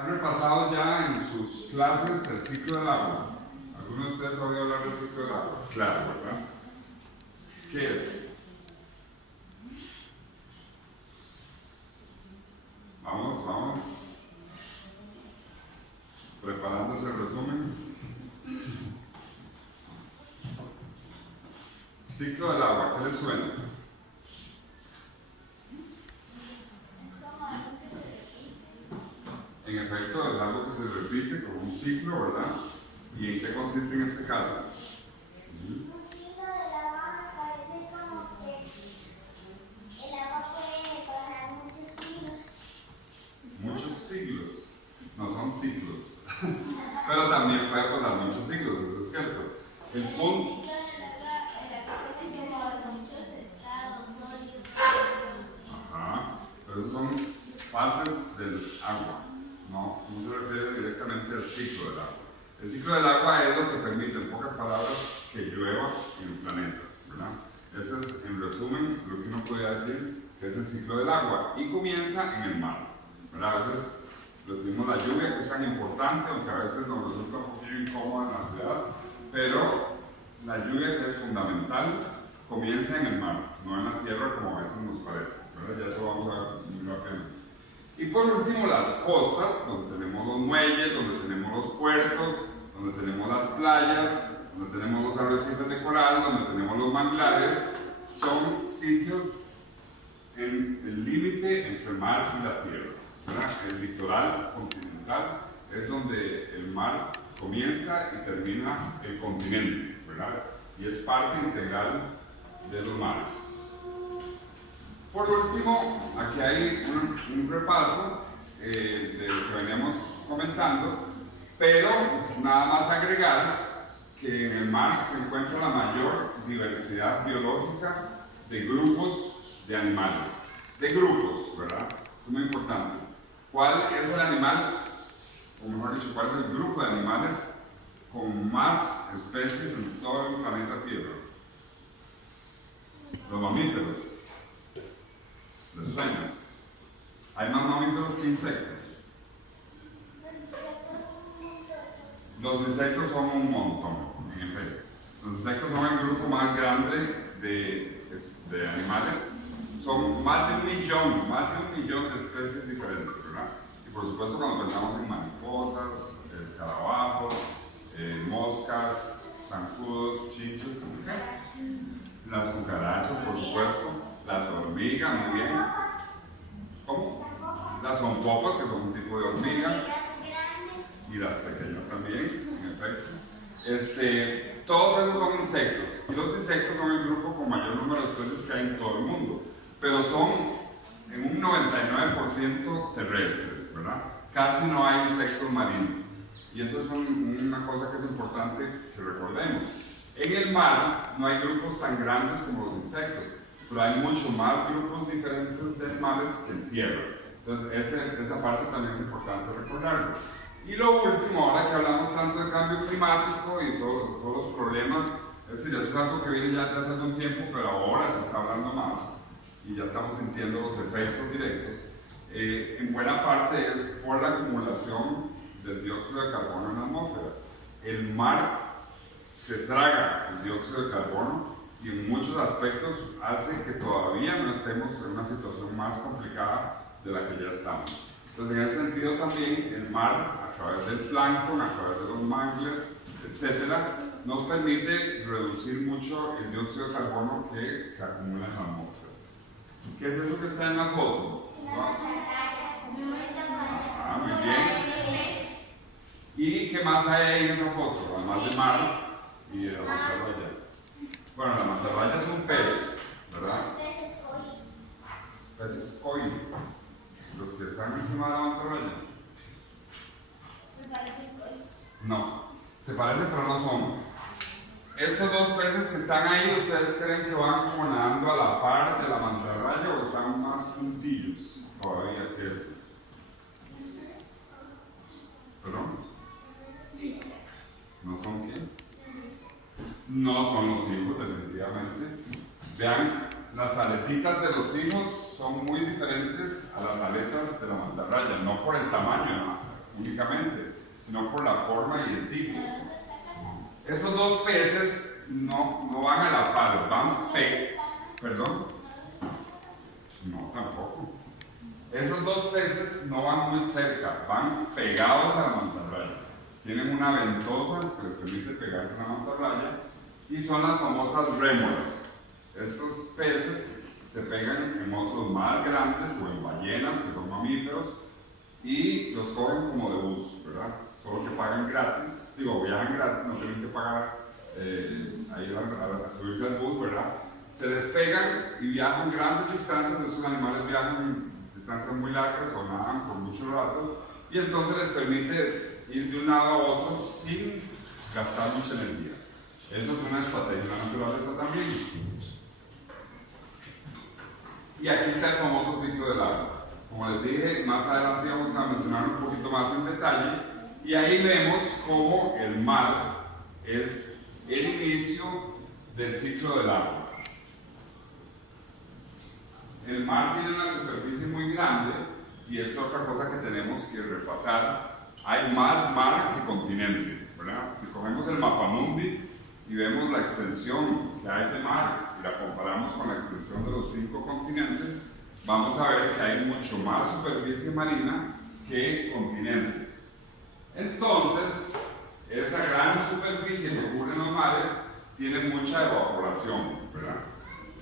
¿Han repasado ya en sus clases el ciclo del agua? ¿Alguno de ustedes ha oído hablar del ciclo del agua? Claro, ¿verdad? ¿Qué es? Vamos. Preparándose el resumen. Ciclo del agua, ¿qué les suena? En efecto, es algo que se repite como un ciclo, ¿verdad? ¿Y en qué consiste en este caso? Un ciclo del agua me parece como que el agua puede pasar muchos siglos. Muchos siglos, no son ciclos, pero también puede pasar muchos siglos, eso es cierto. El punto. Ajá, pero esos son fases del agua, no se refiere directamente al ciclo del agua. El ciclo del agua es lo que permite, en pocas palabras, que llueva en el planeta, ¿verdad? Ese es, en resumen, lo que uno podría decir que es el ciclo del agua y comienza en el mar, ¿verdad? A veces recibimos la lluvia, que es tan importante, aunque a veces nos resulta un poquito incómoda en la ciudad, pero la lluvia, que es fundamental, comienza en el mar, no en la tierra como a veces nos parece, ¿verdad? Ya eso vamos a ver muy rápidamente. Y por último, las costas, donde tenemos los muelles, donde tenemos los puertos, donde tenemos las playas, donde tenemos los arrecifes de coral, donde tenemos los manglares, son sitios en el límite entre el mar y la tierra, ¿verdad? El litoral continental es donde el mar comienza y termina el continente, ¿verdad? Y es parte integral de los mares. Por último, aquí hay un repaso de lo que veníamos comentando, pero nada más agregar que en el mar se encuentra la mayor diversidad biológica de grupos de animales. De grupos, ¿verdad? Es muy importante. ¿Cuál es el animal, o mejor dicho, cuál es el grupo de animales con más especies en todo el planeta Tierra? Los mamíferos. ¿Les suena? Hay más mamíferos que insectos. Los insectos son un montón, en efecto. Los insectos son el grupo más grande de animales. Son más de un millón de especies diferentes, ¿verdad? Y por supuesto, cuando pensamos en mariposas, escarabajos, moscas, zancudos, chinches, las cucarachas, por supuesto, las hormigas, muy bien. ¿Cómo? Las zompopas, que son un tipo de hormigas, y las pequeñas también, en efecto. Todos esos son insectos, y los insectos son el grupo con mayor número de especies que hay en todo el mundo, pero son en un 99% terrestres, ¿verdad? Casi no hay insectos marinos, y eso es una cosa que es importante que recordemos. En el mar no hay grupos tan grandes como los insectos, pero hay mucho más grupos diferentes de animales que en tierra. Entonces esa parte también es importante recordarlo. Y lo último, ahora que hablamos tanto de cambio climático y todos los problemas, es decir, eso es algo que viene ya desde hace un tiempo, pero ahora se está hablando más y ya estamos sintiendo los efectos directos. En buena parte es por la acumulación del dióxido de carbono en la atmósfera. El mar se traga el dióxido de carbono y en muchos aspectos hace que todavía no estemos en una situación más complicada de la que ya estamos. Entonces, en ese sentido también el mar, a través del plancton, a través de los mangles, etc., nos permite reducir mucho el dióxido de carbono que se acumula en la atmósfera. ¿Qué es eso que está en la foto? Ah, muy bien. ¿Y qué más hay ahí en esa foto? Además de mar y de la mantarraya. Bueno, la mantarraya es un pez, ¿verdad? Peces koi. Los que están encima de la mantarraya. No, se parecen pero no son. Estos dos peces que están ahí, ¿ustedes creen que van como nadando a la par de la mantarraya o están más puntillos todavía que eso? ¿Perdón? ¿No son qué? No son los hijos, definitivamente. Vean, las aletitas de los hijos son muy diferentes a las aletas de la mantarraya, no por el tamaño, únicamente, sino por la forma y el tipo. Esos dos peces no van a la par, ¿Perdón? No, tampoco. Esos dos peces no van muy cerca, van pegados a la mantarraya. Tienen una ventosa que les permite pegarse a la mantarraya y son las famosas rémoras. Estos peces se pegan en otros más grandes o en ballenas, que son mamíferos, y los cogen como de bus, ¿verdad? Solo que pagan gratis, viajan gratis, no tienen que pagar ahí a subirse al bus, ¿verdad? Se despegan y viajan grandes distancias. Estos animales viajan distancias muy largas o nadan por mucho rato, y entonces les permite ir de un lado a otro sin gastar mucha energía. Eso es una estrategia de la naturaleza también. Y aquí está el famoso ciclo del agua. Como les dije, más adelante vamos a mencionar un poquito más en detalle, y ahí vemos cómo el mar es el inicio del ciclo del agua. El mar tiene una superficie muy grande, y es otra cosa que tenemos que repasar. Hay más mar que continente, ¿verdad? Si cogemos el mapamundi y vemos la extensión que hay de mar y la comparamos con la extensión de los 5 continentes, vamos a ver que hay mucho más superficie marina que continentes. Entonces, esa gran superficie que cubre los mares tiene mucha evaporación, ¿verdad?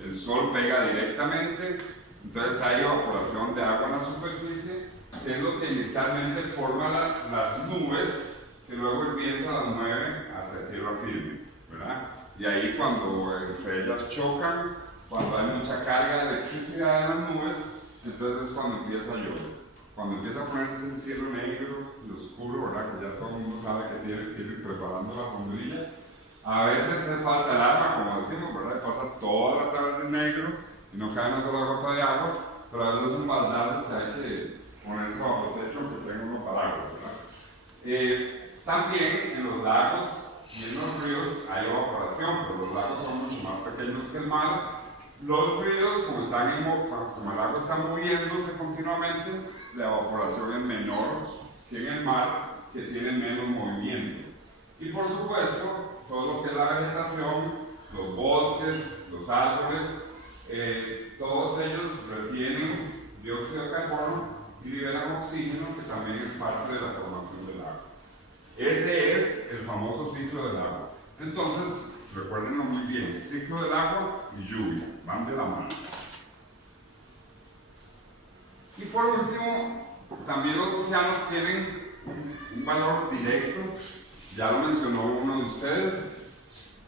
El sol pega directamente, entonces hay evaporación de agua en la superficie, que es lo que inicialmente forma las nubes, que luego el viento las mueve hacia tierra firme, ¿verdad? Y ahí cuando entre ellas chocan, cuando hay mucha carga de electricidad en las nubes, entonces es cuando empieza a llover. Cuando empieza a ponerse el cielo negro y oscuro, ¿verdad? Que ya todo el mundo sabe que tiene que ir preparando la fondilla. A veces es falsa alarma, como decimos, ¿verdad? Pasa toda la tarde en negro y no cae una sola gota de agua, pero a veces es un baldazo que hay que ponerse bajo el techo aunque tenga unos paraguas, ¿verdad? También en los lagos y en los ríos hay evaporación, pero los lagos son mucho más pequeños que el mar. Los ríos, como el agua está moviéndose continuamente, la evaporación es menor que en el mar, que tiene menos movimiento. Y por supuesto, todo lo que es la vegetación, los bosques, los árboles, todos ellos retienen dióxido de carbono y liberan oxígeno, que también es parte de la formación del agua. Ese es el famoso ciclo del agua. Entonces, recuérdenlo muy bien, ciclo del agua y lluvia, van de la mano. Y por último, también los océanos tienen un valor directo, ya lo mencionó uno de ustedes,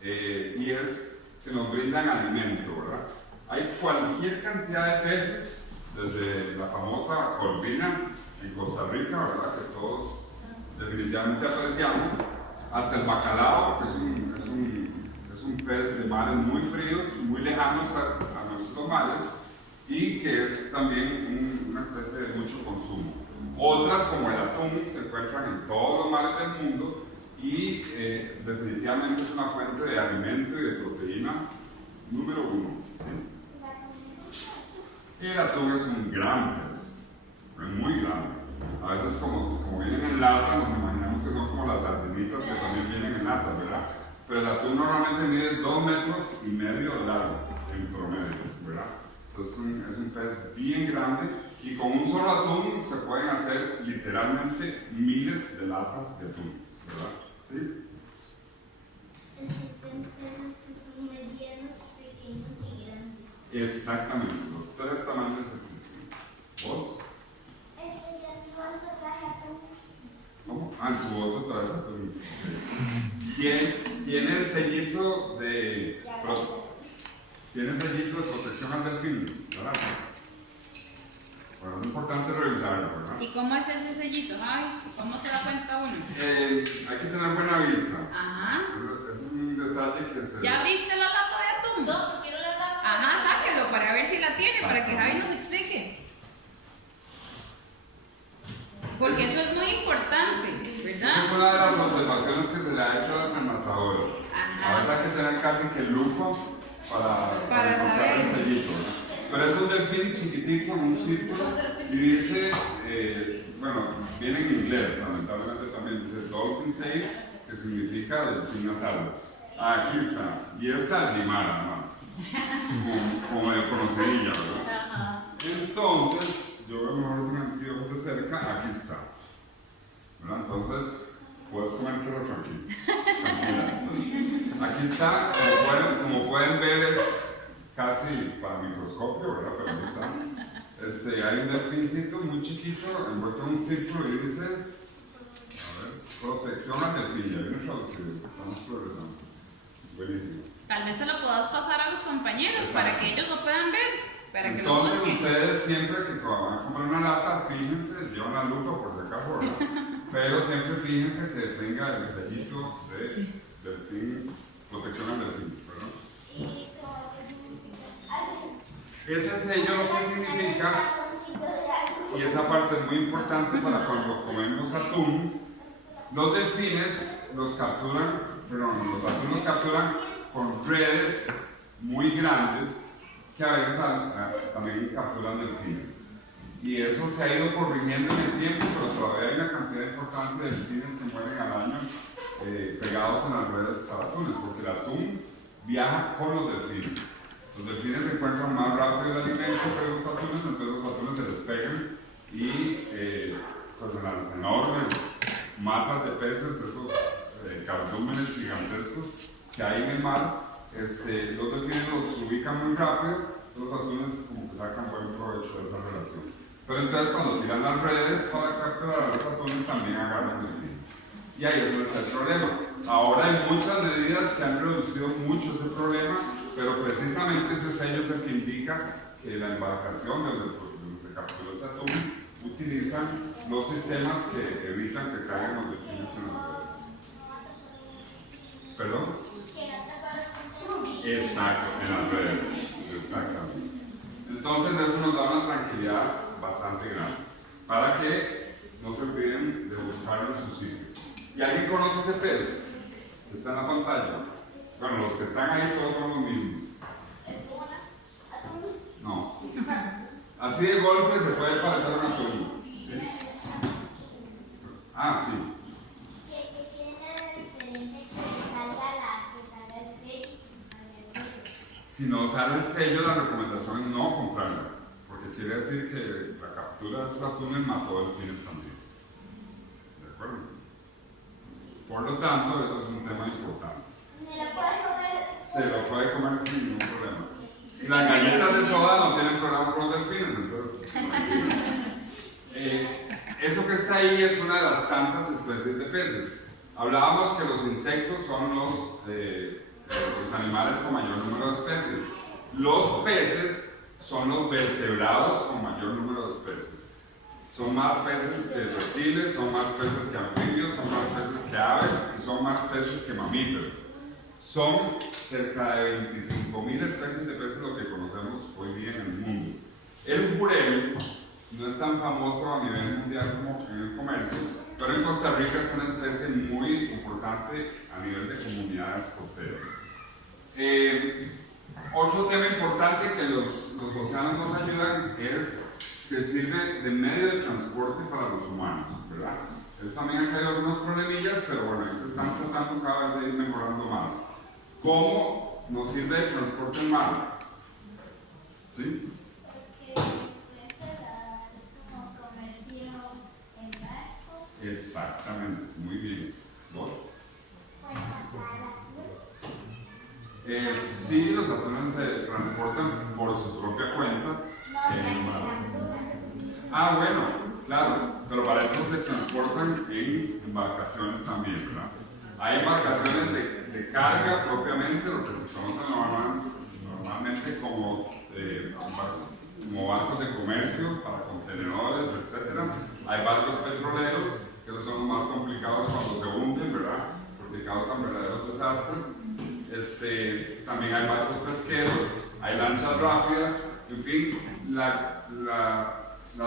y es que nos brindan alimento, ¿verdad? Hay cualquier cantidad de peces, desde la famosa corvina en Costa Rica, ¿verdad? Que todos definitivamente apreciamos, hasta el bacalao, que es un pez de mares muy fríos, muy lejanos a nuestros mares, y que es también una especie de mucho consumo. Otras, como el atún, se encuentran en todos los mares del mundo y definitivamente es una fuente de alimento y de proteína número 1. ¿Sí? Y el atún es un gran pez, es muy grande. A veces como vienen en lata, nos imaginamos que son como las sardinitas que también vienen en lata, ¿verdad? Pero el atún normalmente mide 2,5 metros de largo en promedio, ¿verdad? Entonces es un pez bien grande, y con un solo atún se pueden hacer literalmente miles de latas de atún, ¿verdad? ¿Sí? Existen peces que son medianos, pequeños y grandes. Exactamente, los 3 tamaños existen. ¿Vos? ¿Cómo? Ah, en tu bolso traes atún. Tiene el sellito de protección al delfín, ¿verdad? Bueno, es importante revisarlo, ¿verdad? ¿Y cómo es ese sellito? Ay, ¿cómo se da cuenta uno? Hay que tener buena vista. Ajá. Ese es un detalle que se... ¿Ya abriste la lata de atún? No, porque no la saco. Ajá, sáquelo para ver si la tiene, para que Javi nos explique. Porque eso es muy importante, ¿verdad? Es una de las observaciones que se le ha hecho a las enmatadoras. Ajá. A veces hay que tener casi que lupa para encontrar saber. el sellito, ¿no? Pero es un delfín chiquitico en un círculo y dice, bueno, viene en inglés, lamentablemente también dice dolphin sail, que significa delfín a salvo. Aquí está, y es Salimar nada más, como de conocerilla, ¿verdad? Entonces, yo veo mejor ese antídoto de cerca, aquí está, ¿verdad? Entonces, puedes comértelo tranquila. Aquí está, como pueden ver, es casi para microscopio, ¿verdad? Pero ahí está. Hay un delfincito muy chiquito envuelto en un círculo y dice, a ver, protección al delfín, ya viene traducido, estamos progresando. Buenísimo. Tal vez se lo puedas pasar a los compañeros. Exacto. Para que ellos lo puedan ver, para que entonces, lo busquen. ustedes siempre que van a comprar una lata, fíjense, llevan la lupa por si acaso, ¿verdad? Pero siempre fíjense que tenga el sellito de delfín, protección al delfín, ¿verdad? Ese sello lo que significa, y esa parte es muy importante para cuando comemos atún, los delfines los capturan, los atunes los capturan con redes muy grandes que a veces también capturan delfines. Y eso se ha ido corrigiendo en el tiempo, pero todavía hay una cantidad importante de delfines que mueren al año pegados en las redes para atunes, porque el atún viaja con los delfines. Los delfines se encuentran más rápido el alimento que los atunes, entonces los atunes se despegan y pues en las enormes masas de peces, esos cardúmenes gigantescos que hay en el mar, los delfines los ubican muy rápido, los atunes como que sacan buen provecho de esa relación. Pero entonces cuando tiran las redes para capturar a los atunes también agarran delfines. Y ahí es donde está el problema. Ahora hay muchas medidas que han reducido mucho ese problema, pero precisamente ese sello es el que indica que la embarcación donde se captura ese atún utilizan los sistemas que evitan que caigan los delfines en las redes. ¿Perdón? Exacto, en las redes. Exactamente. Entonces eso nos da una tranquilidad bastante grande para que no se olviden de buscarlo en su sitio. ¿Y alguien conoce ese pez? Está en la pantalla. Bueno, los que están ahí todos son los mismos. No. Así de golpe se puede parecer a una atún. ¿Sí? Ah, sí. Si no sale el sello, la recomendación es no comprarla, porque quiere decir que la captura de esos atunes mató delfines también. ¿De acuerdo? Por lo tanto, eso es un tema importante. Se lo puede comer sin ningún problema. Las galletas de soda no tienen problemas con los delfines, entonces. Eso que está ahí es una de las tantas especies de peces. Hablábamos que los insectos son los animales con mayor número de especies. Los peces son los vertebrados con mayor número de especies. Son más peces que reptiles, son más peces que anfibios, son más peces que aves y son más peces que mamíferos. Son cerca de 25.000 especies de peces lo que conocemos hoy día en el mundo. El jurel no es tan famoso a nivel mundial como en el comercio, pero en Costa Rica es una especie muy importante a nivel de comunidades costeras. Otro tema importante que los océanos nos ayudan es que sirve de medio de transporte para los humanos, ¿verdad? Él también ha traído algunos problemillas, pero bueno, ahí se están tratando cada vez de ir mejorando más. ¿Cómo nos sirve de transporte en mar? ¿Sí? Exactamente, muy bien. ¿Vos? Sí, los atunes se transportan por su propia cuenta en el mar. Ah, bueno, claro, pero para eso se transportan en embarcaciones también, ¿verdad? Hay embarcaciones de carga propiamente, lo que se conoce normalmente como barcos de comercio para contenedores, etc. Hay barcos petroleros, que son los más complicados cuando se hunden, ¿verdad? Porque causan verdaderos desastres. También hay barcos pesqueros, hay lanchas rápidas, en fin, la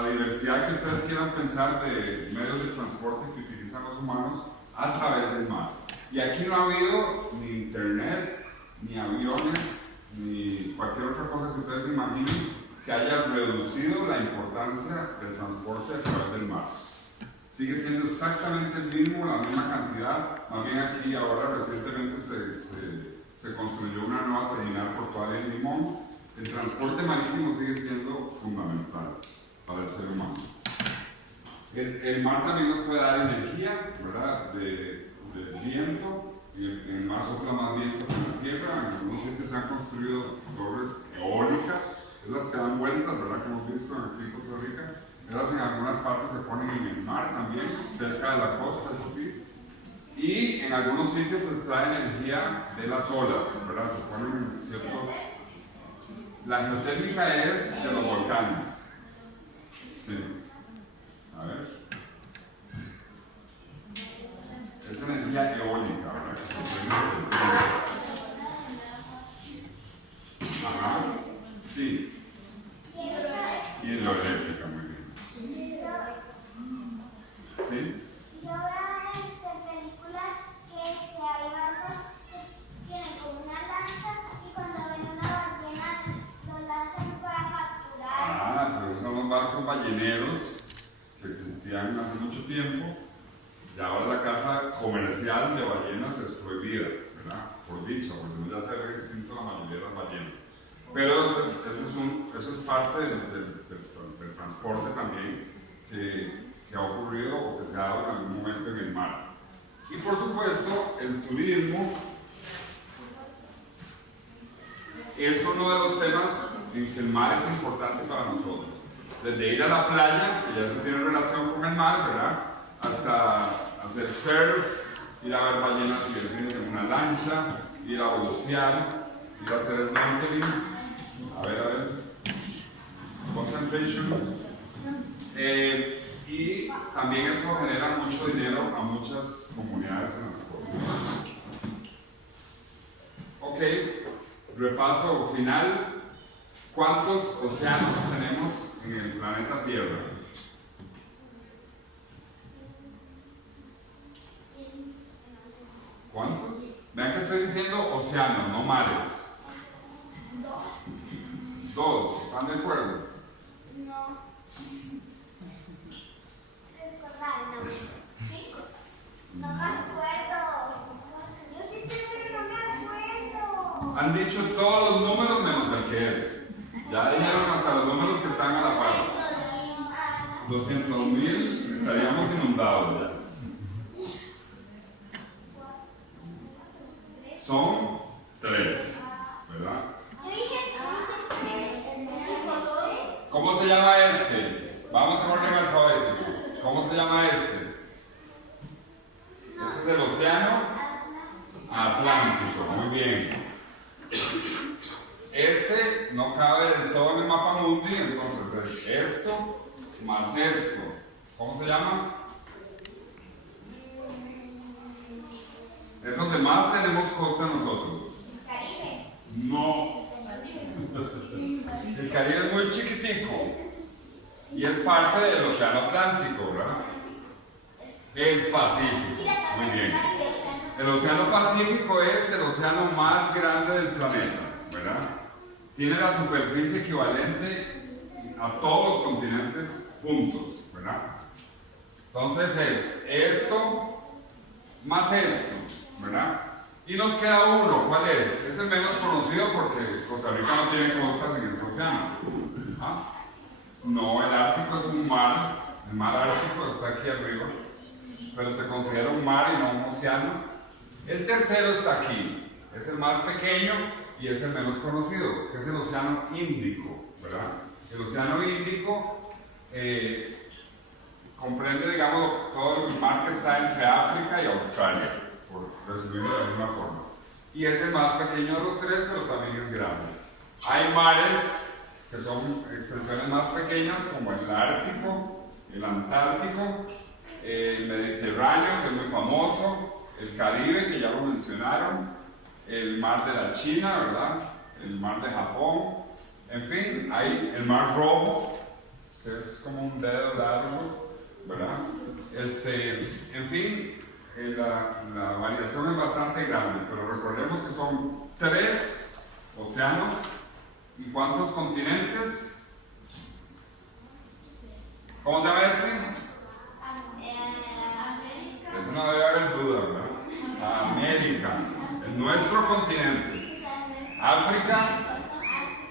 diversidad que ustedes quieran pensar de medios de transporte que utilizan los humanos a través del mar. Y aquí no ha habido ni internet, ni aviones, ni cualquier otra cosa que ustedes imaginen que haya reducido la importancia del transporte a través del mar. Sigue siendo exactamente el mismo, la misma cantidad. Más bien aquí ahora recientemente se construyó una nueva terminal portuaria en Limón. El transporte marítimo sigue siendo fundamental para el ser humano. El mar también nos puede dar energía, ¿verdad? Del viento, y el mar sopla más viento que la tierra. En algunos sitios se han construido torres eólicas, esas que dan vueltas, ¿verdad? Que hemos visto aquí en Costa Rica. Esas en algunas partes se ponen en el mar también, cerca de la costa, eso sí. Y en algunos sitios se extrae energía de las olas, ¿verdad? Se ponen en ciertos... La geotérmica es de los volcanes. Sí. A ver. Es energía eólica, ¿verdad? Ajá. Sí. Hidroeléctrica, muy bien. ¿Sí? Y ahora películas que hay barcos que tienen como una lanza y cuando ven una ballena lo lanzan para capturar. Pero son los barcos balleneros que existían hace mucho tiempo. Y ahora la caza comercial de ballenas es prohibida, ¿verdad? Por dicha, porque ya se ve extinto la mayoría de las ballenas. Pero eso es parte del transporte también que ha ocurrido o que se ha dado en algún momento en el mar. Y por supuesto, el turismo es uno de los temas en que el mar es importante para nosotros. Desde ir a la playa, que ya eso tiene relación con el mar, ¿verdad? Hasta hacer surf, ir a ver ballenas y delfines en una lancha, ir a bucear, ir a hacer snorkeling. A ver. Concentration. Y también eso genera mucho dinero a muchas comunidades en las costas. Ok, repaso final. ¿Cuántos océanos tenemos en el planeta Tierra? ¿Cuántos? Vean que estoy diciendo océanos, no mares. Dos, ¿están de acuerdo? No. No me acuerdo. Yo sí sé, pero no me acuerdo. Han dicho todos los números menos el que es. Ya dijeron hasta los números que están a la par. 200,000, estaríamos inundados ya. Son 3, ¿verdad? Yo dije 3. ¿Cómo se llama este? Vamos a orden alfabético. ¿Cómo se llama este? Este es el océano Atlántico. Muy bien. Este no cabe del todo en el mapa mundi, entonces es esto más esto. ¿Cómo se llama? Es donde más tenemos costa nosotros. Caribe. No. El Caribe es muy chiquitico y es parte del océano Atlántico, ¿verdad? El Pacífico. Muy bien. El océano Pacífico es el océano más grande del planeta, ¿verdad? Tiene la superficie equivalente a todos los continentes juntos, ¿verdad? Entonces es esto más esto, ¿verdad? Y nos queda uno, ¿cuál es? Es el menos conocido porque Costa Rica no tiene costas en ese océano. ¿Ah? No, el Ártico es un mar, el mar Ártico está aquí arriba, pero se considera un mar y no un océano. El tercero está aquí, es el más pequeño y es el menos conocido, que es el océano Índico, ¿verdad? El océano Índico comprende, digamos, todo el mar que está entre África y Australia, por resumirlo de la misma forma. Y es el más pequeño de los tres, pero también es grande. Hay mares que son extensiones más pequeñas, como el Ártico, el Antártico, el Mediterráneo, que es muy famoso, el Caribe, que ya lo mencionaron, el mar de la China, ¿verdad? El mar de Japón, en fin, hay el mar Rojo, que es como un dedo largo, ¿verdad? En fin, la variación es bastante grande, pero recordemos que son 3 océanos. ¿Y cuántos continentes? ¿Cómo se llama este? América. Eso no debe haber duda, ¿verdad? América, nuestro continente. África,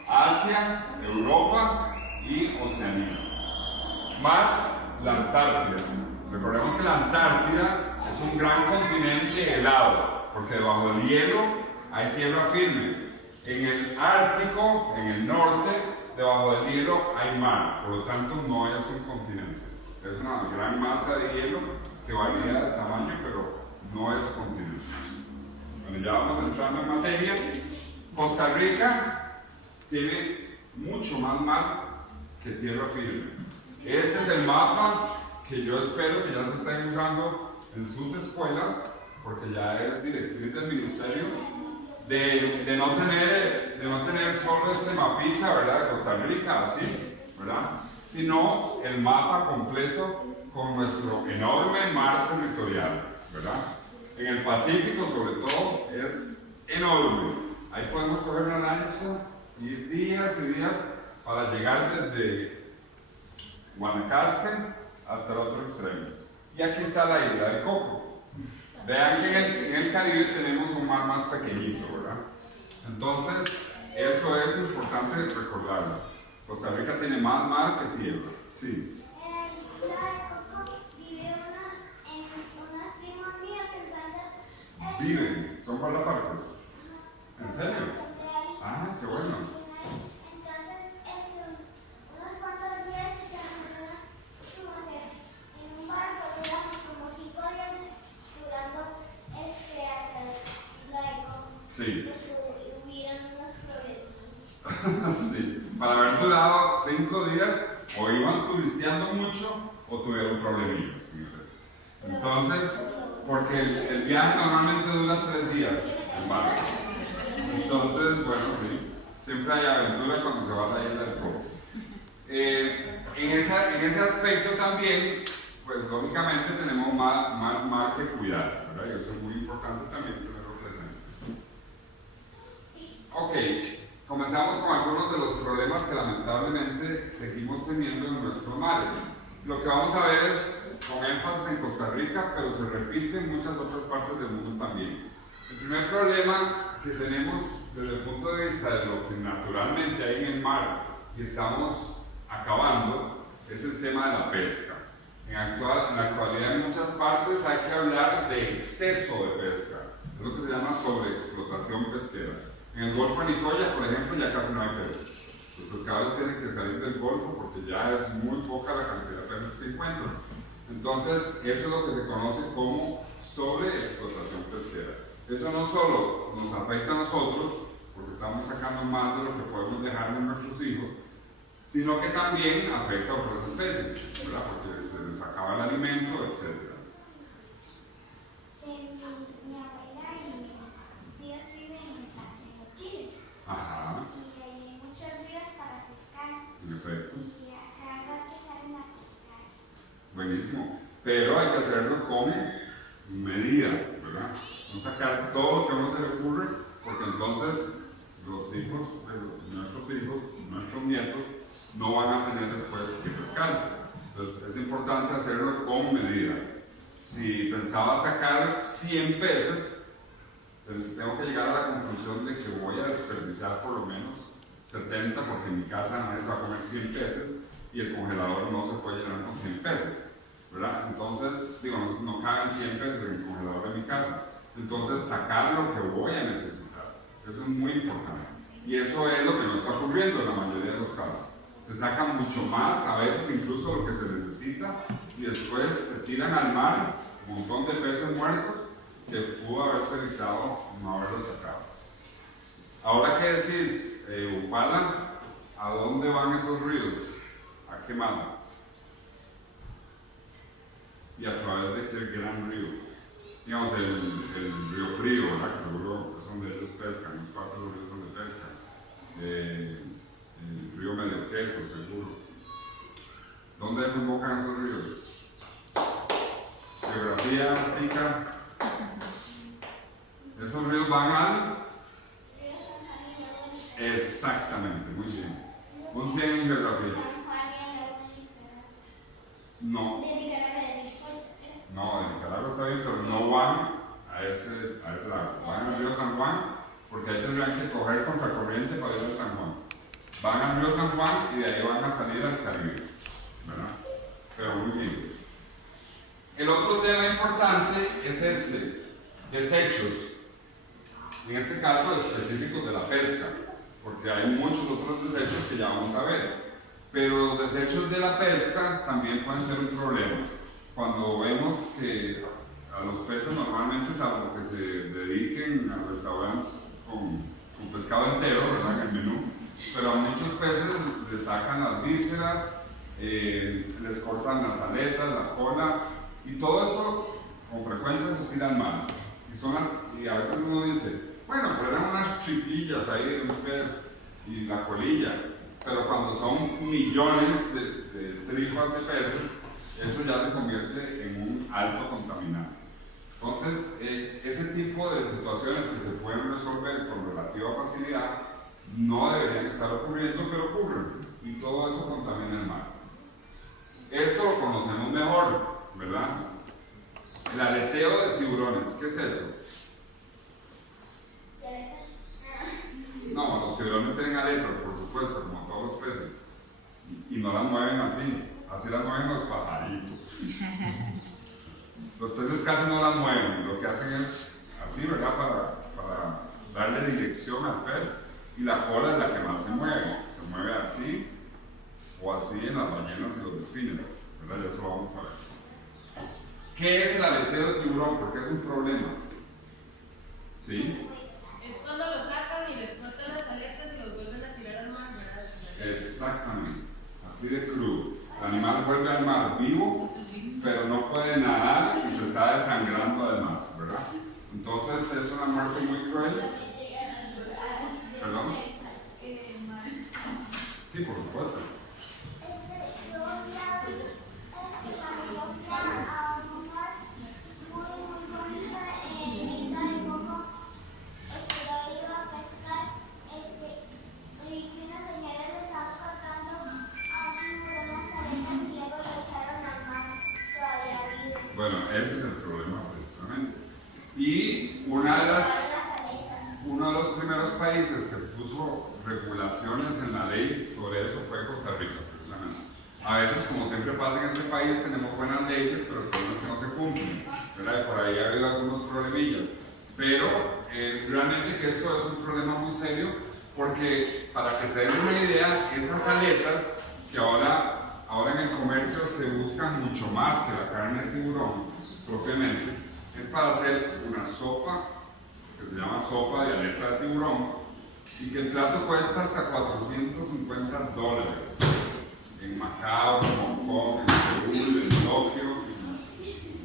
Asia, Europa y Oceanía. Más la Antártida. Recordemos que la Antártida es un gran continente helado, porque debajo del hielo hay tierra firme. En el Ártico, en el norte, debajo del hielo hay mar, por lo tanto no es un continente. Es una gran masa de hielo que varía de tamaño, pero no es continente. Bueno, ya vamos entrando en materia. Costa Rica tiene mucho más mar que tierra firme. Este es el mapa que yo espero que ya se estén usando en sus escuelas, porque ya es directriz del ministerio de no tener solo este mapita, ¿verdad?, de Costa Rica, así, ¿verdad?, sino el mapa completo con nuestro enorme mar territorial, ¿verdad? En el Pacífico, sobre todo, es enorme. Ahí podemos coger una lancha y días y días para llegar desde Guanacaste hasta el otro extremo. Y aquí está la isla del Coco. Vean que en el Caribe tenemos un mar más pequeñito, ¿verdad? Entonces, eso es importante recordarlo. Costa Rica tiene más mar que tierra. Sí. En la isla de Coco vive unos primos míos, entonces... Viven, son guardaparques. ¿En serio? Ah, qué bueno. Entonces, unos cuantos días que nosotros estuvimos en un barco, duramos como 5 días durando hasta la isla de Coco. Sí. Pues hubieron unos problemas. Sí. Para haber durado 5 días, o iban turisteando mucho o tuvieron problemillas. Entonces, porque el viaje normalmente dura 3 días en barco. Entonces, bueno, sí, siempre hay aventura cuando se va a la isla del Coco. En ese aspecto también, pues lógicamente tenemos más mar que cuidar, ¿verdad? Y eso es muy importante también tenerlo presente. Ok, comenzamos con algunos de los problemas que lamentablemente seguimos teniendo en nuestros mares. Lo que vamos a ver es con énfasis en Costa Rica, pero se repite en muchas otras partes del mundo también. El primer problema que tenemos desde el punto de vista de lo que naturalmente hay en el mar y estamos acabando es el tema de la pesca. En la actualidad en muchas partes hay que hablar de exceso de pesca, es lo que se llama sobreexplotación pesquera. En el Golfo de Nicoya, por ejemplo, ya casi no hay peces. Los pescadores tienen que salir del Golfo porque ya es muy poca la cantidad de peces que encuentran. Entonces, eso es lo que se conoce como sobreexplotación pesquera. Eso no solo nos afecta a nosotros, porque estamos sacando más de lo que podemos dejar a nuestros hijos, sino que también afecta a otras especies, ¿verdad? Porque se les acaba el alimento, etc. Mi abuela y mis tíos viven en los Chiles. Ajá, Y hay muchos ríos para pescar. en efecto. Y a cada rato salen a pescar. Buenísimo. Pero hay que hacerlo con medida, ¿verdad? No sacar todo lo que a uno se le ocurre, porque entonces los hijos de nuestros hijos, nuestros nietos, no van a tener después que pescar. Entonces es importante hacerlo con medida. Si pensaba sacar 100 peces, pues tengo que llegar a la conclusión de que voy a desperdiciar por lo menos 70, porque en mi casa nadie se va a comer 100 peces y el congelador no se puede llenar con 100 peces, ¿verdad? Entonces, digo, no caben 100 peces en el congelador de mi casa. Entonces, sacar lo que voy a necesitar. Eso es muy importante. Y eso es lo que no está ocurriendo en la mayoría de los casos. Se saca mucho más, a veces incluso lo que se necesita, y después se tiran al mar un montón de peces muertos que pudo haberse evitado no haberlos sacado. Ahora, ¿qué decís, Upala? ¿A dónde van esos ríos? ¿A qué mar? ¿Y a través de qué gran río? Digamos, el río Frío, ¿verdad? Que seguro es donde ellos pescan, es parte de los ríos donde pescan. El río Medio Queso, seguro. ¿Dónde desembocan esos ríos? Geografía, tica. Esos ríos van al... Exactamente, muy bien. Un 100 en geografía. No, De Nicaragua, no, de Nicaragua está bien, pero no van a ese lado. Van al río San Juan, porque ahí tendrán que coger contracorriente para ir a San Juan. Van al río San Juan y de ahí van a salir al Caribe, ¿verdad? Pero muy bien. El otro tema importante es desechos, en este caso específicos de la pesca, porque hay muchos otros desechos que ya vamos a ver, pero los desechos de la pesca también pueden ser un problema. Cuando vemos que a los peces normalmente, salvo que se dediquen a restaurantes con pescado entero, ¿verdad? En el menú, pero a muchos peces les sacan las vísceras, les cortan las aletas, la cola, y todo eso con frecuencia se tira al mar. Y a veces uno dice, bueno, pero eran unas chiquillas ahí de un pez y la colilla, pero cuando son millones de tripas de peces, eso ya se convierte en un alto contaminante. Entonces, ese tipo de situaciones que se pueden resolver con relativa facilidad no deberían estar ocurriendo, pero ocurren, y todo eso contamina el mar. Esto lo conocemos mejor, ¿verdad? El aleteo de tiburones, ¿qué es eso? No, los tiburones tienen aletas, por supuesto, como todos los peces, y no las mueven así las mueven los pajaritos. Los peces casi no las mueven, lo que hacen es así, ¿verdad? Para darle dirección al pez, y la cola es la que más se mueve así o así en las ballenas y los delfines, ¿verdad? Ya eso lo vamos a ver. ¿Qué es el aleteo de tiburón? Porque es un problema. ¿Sí? Es cuando los sacan y les cortan las aletas y los vuelven a tirar al mar, ¿verdad? Exactamente, así de crudo. El animal vuelve al mar vivo, pero no puede nadar y se está desangrando además, ¿verdad? Entonces es una muerte muy cruel. ¿Perdón? Sí, por supuesto. Bueno, ese es el problema precisamente. Y uno de los primeros países que puso regulaciones en la ley sobre eso fue Costa Rica, precisamente. A veces, como siempre pasa en este país, tenemos buenas leyes, pero el problema es que no se cumplen, ¿verdad? Por ahí ha habido algunos problemillas. Pero realmente que esto es un problema muy serio, porque para que se den una idea, esas aletas que ahora en el comercio se buscan mucho más que la carne de tiburón propiamente, es para hacer una sopa que se llama sopa de aleta de tiburón, y que el plato cuesta hasta $450 en Macao, en Hong Kong, en Seúl, en Tokio,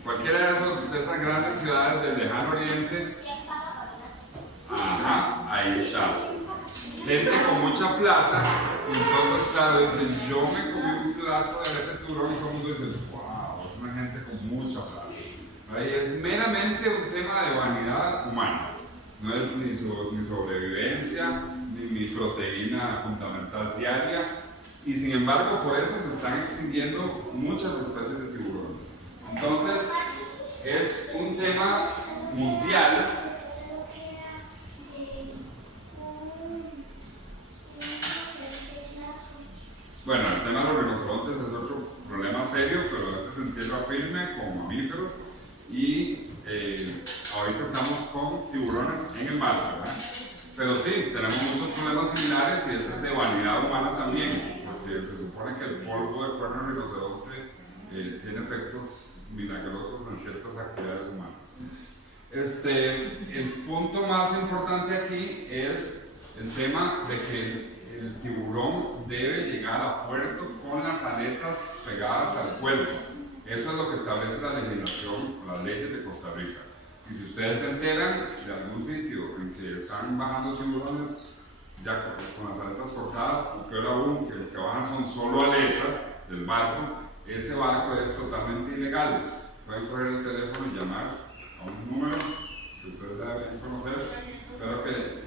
cualquiera de esas grandes ciudades del lejano oriente. Ajá, ahí está. Gente con mucha plata, entonces claro, dicen, yo me comí un plato de aleta de tiburón, y todo el mundo dice, wow, es una gente con mucha plata. Ahí es meramente un tema de vanidad humana, no es ni sobrevivencia, ni proteína fundamental diaria, y sin embargo por eso se están extinguiendo muchas especies de tiburones. Entonces es un tema mundial. Bueno, el tema de los rinocerontes es otro problema serio, pero ese es en tierra firme con mamíferos, y ahorita estamos con tiburones en el mar, ¿verdad? Pero sí, tenemos muchos problemas similares, y ese es de vanidad humana también, porque se supone que el polvo de cuerno de rinoceronte tiene efectos milagrosos en ciertas actividades humanas. El punto más importante aquí es el tema de que el tiburón debe llegar a puerto con las aletas pegadas al cuerpo. Eso es lo que establece la legislación, las leyes de Costa Rica. Y si ustedes se enteran de algún sitio en que están bajando tiburones ya con las aletas cortadas, o peor aún, que lo que bajan son solo aletas del barco, ese barco es totalmente ilegal. Pueden coger el teléfono y llamar a un número que ustedes deben conocer, pero que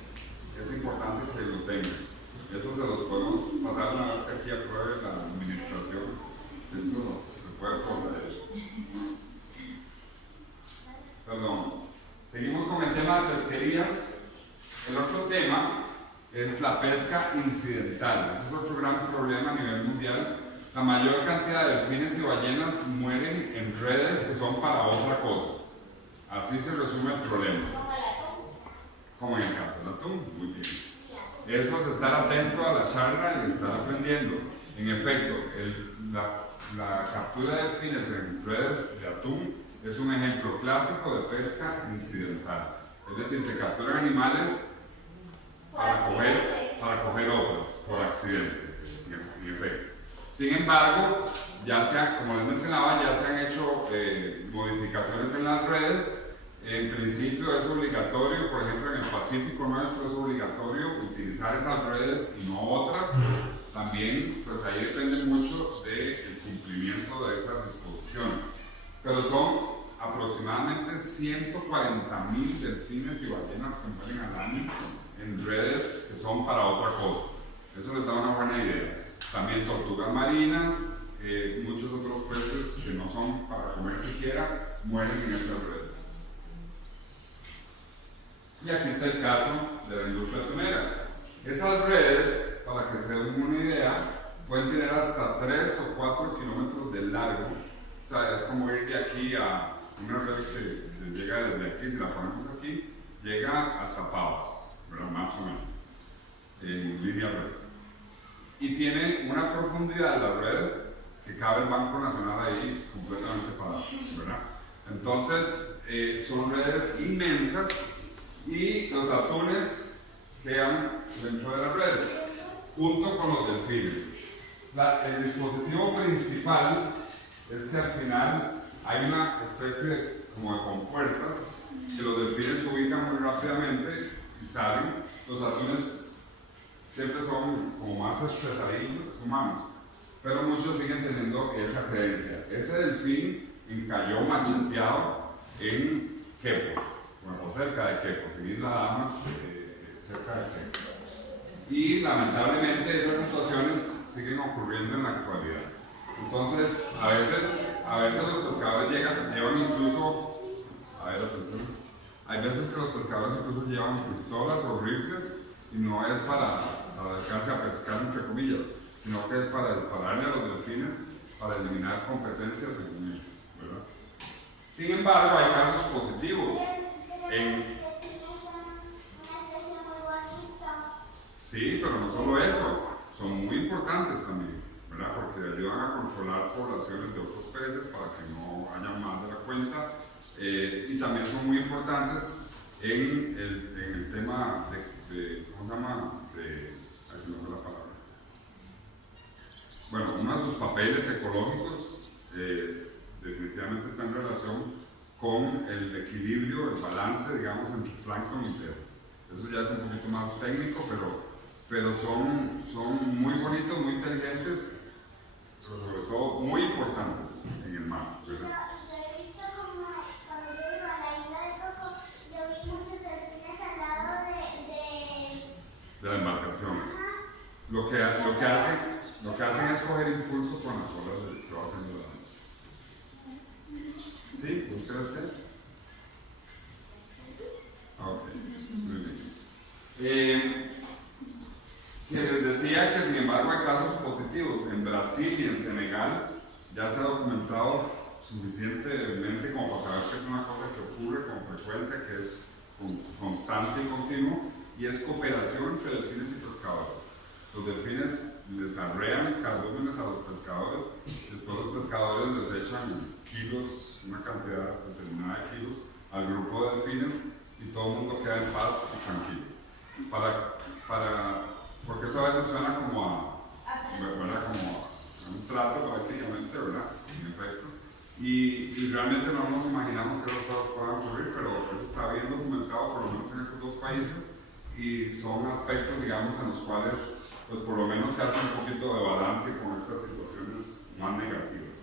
es importante que lo tengan. Eso se los podemos pasar una vez que aquí apruebe la administración. Eso se puede proceder. Perdón. Seguimos con el tema de pesquerías. El otro tema es la pesca incidental. Ese es otro gran problema a nivel mundial. La mayor cantidad de delfines y ballenas mueren en redes que son para otra cosa. Así se resume el problema. Como en el caso del atún. Muy bien. Eso es estar atento a la charla y estar aprendiendo. En efecto, la captura de delfines en redes de atún es un ejemplo clásico de pesca incidental. Es decir, se capturan animales para coger otros por accidente, en efecto. Sin embargo, como les mencionaba, ya se han hecho modificaciones en las redes. En principio es obligatorio, por ejemplo en el Pacífico nuestro es obligatorio utilizar esas redes y no otras. También, pues ahí depende mucho del cumplimiento de esas disposiciones. Pero son aproximadamente 140,000 delfines y ballenas que mueren al año en redes que son para otra cosa. Eso les da una buena idea. También tortugas marinas, muchos otros peces que no son para comer siquiera, mueren en esas redes. Y aquí está el caso de la industria atunera. Esas redes, para que se den una idea, pueden tener hasta 3 o 4 kilómetros de largo. O sea, es como ir de aquí a una red que llega desde aquí, si la ponemos aquí, llega hasta Pavas, ¿verdad? Más o menos, en línea recta. Y tiene una profundidad de la red que cabe el Banco Nacional ahí completamente parado, ¿verdad? Entonces, son redes inmensas y los atunes quedan dentro de la red, junto con los delfines. El dispositivo principal es que al final hay una especie como de compuertas que los delfines se ubican muy rápidamente y salen. Los atunes siempre son como más estresadillos, humanos, pero muchos siguen teniendo esa creencia. Ese delfín encalló macheteado en Quepos, o cerca de Quepos, en Isla Damas, cerca de Quepos. Y lamentablemente esas situaciones siguen ocurriendo en la actualidad. Entonces, a veces los pescadores llevan incluso, atención, hay veces que los pescadores incluso llevan pistolas o rifles y no es para dedicarse a pescar entre comillas, sino que es para dispararle a los delfines para eliminar competencias según ellos, ¿verdad? Sin embargo, hay casos positivos. Sí, pero no solo eso, son muy importantes también, ¿verdad? Porque ayudan a controlar poblaciones de otros peces para que no haya más de la cuenta, y también son muy importantes en el tema de ¿cómo se llama? Ahí se me fue la palabra. Bueno, uno de sus papeles ecológicos definitivamente está en relación con el equilibrio, el balance, digamos, entre plancton y peces. Eso ya es un poquito más técnico, pero son muy bonitos, muy inteligentes, pero sobre todo muy importantes en el mar, ¿verdad? Yo he visto como cuando yo iba a la isla de Coco, yo vi muchos delfines al lado de la embarcación. Lo que hacen es coger impulso con las olas que va haciendo la noche. ¿Sí? ¿Vos crees que? Ok, muy bien. Que les decía que sin embargo hay casos positivos. En Brasil y en Senegal ya se ha documentado suficientemente como para saber que es una cosa que ocurre con frecuencia, que es constante y continuo, y es cooperación entre delfines y pescadores. Los delfines les arrean cardúmenes a los pescadores, después los pescadores les echan kilos, una cantidad determinada de kilos al grupo de delfines y todo el mundo queda en paz y tranquilo. Porque eso a veces suena como a un trato prácticamente, ¿verdad? En efecto. Y realmente no nos imaginamos que esas cosas puedan ocurrir, pero eso está bien documentado por lo menos en esos dos países y son aspectos, digamos, en los cuales pues por lo menos se hace un poquito de balance con estas situaciones más negativas.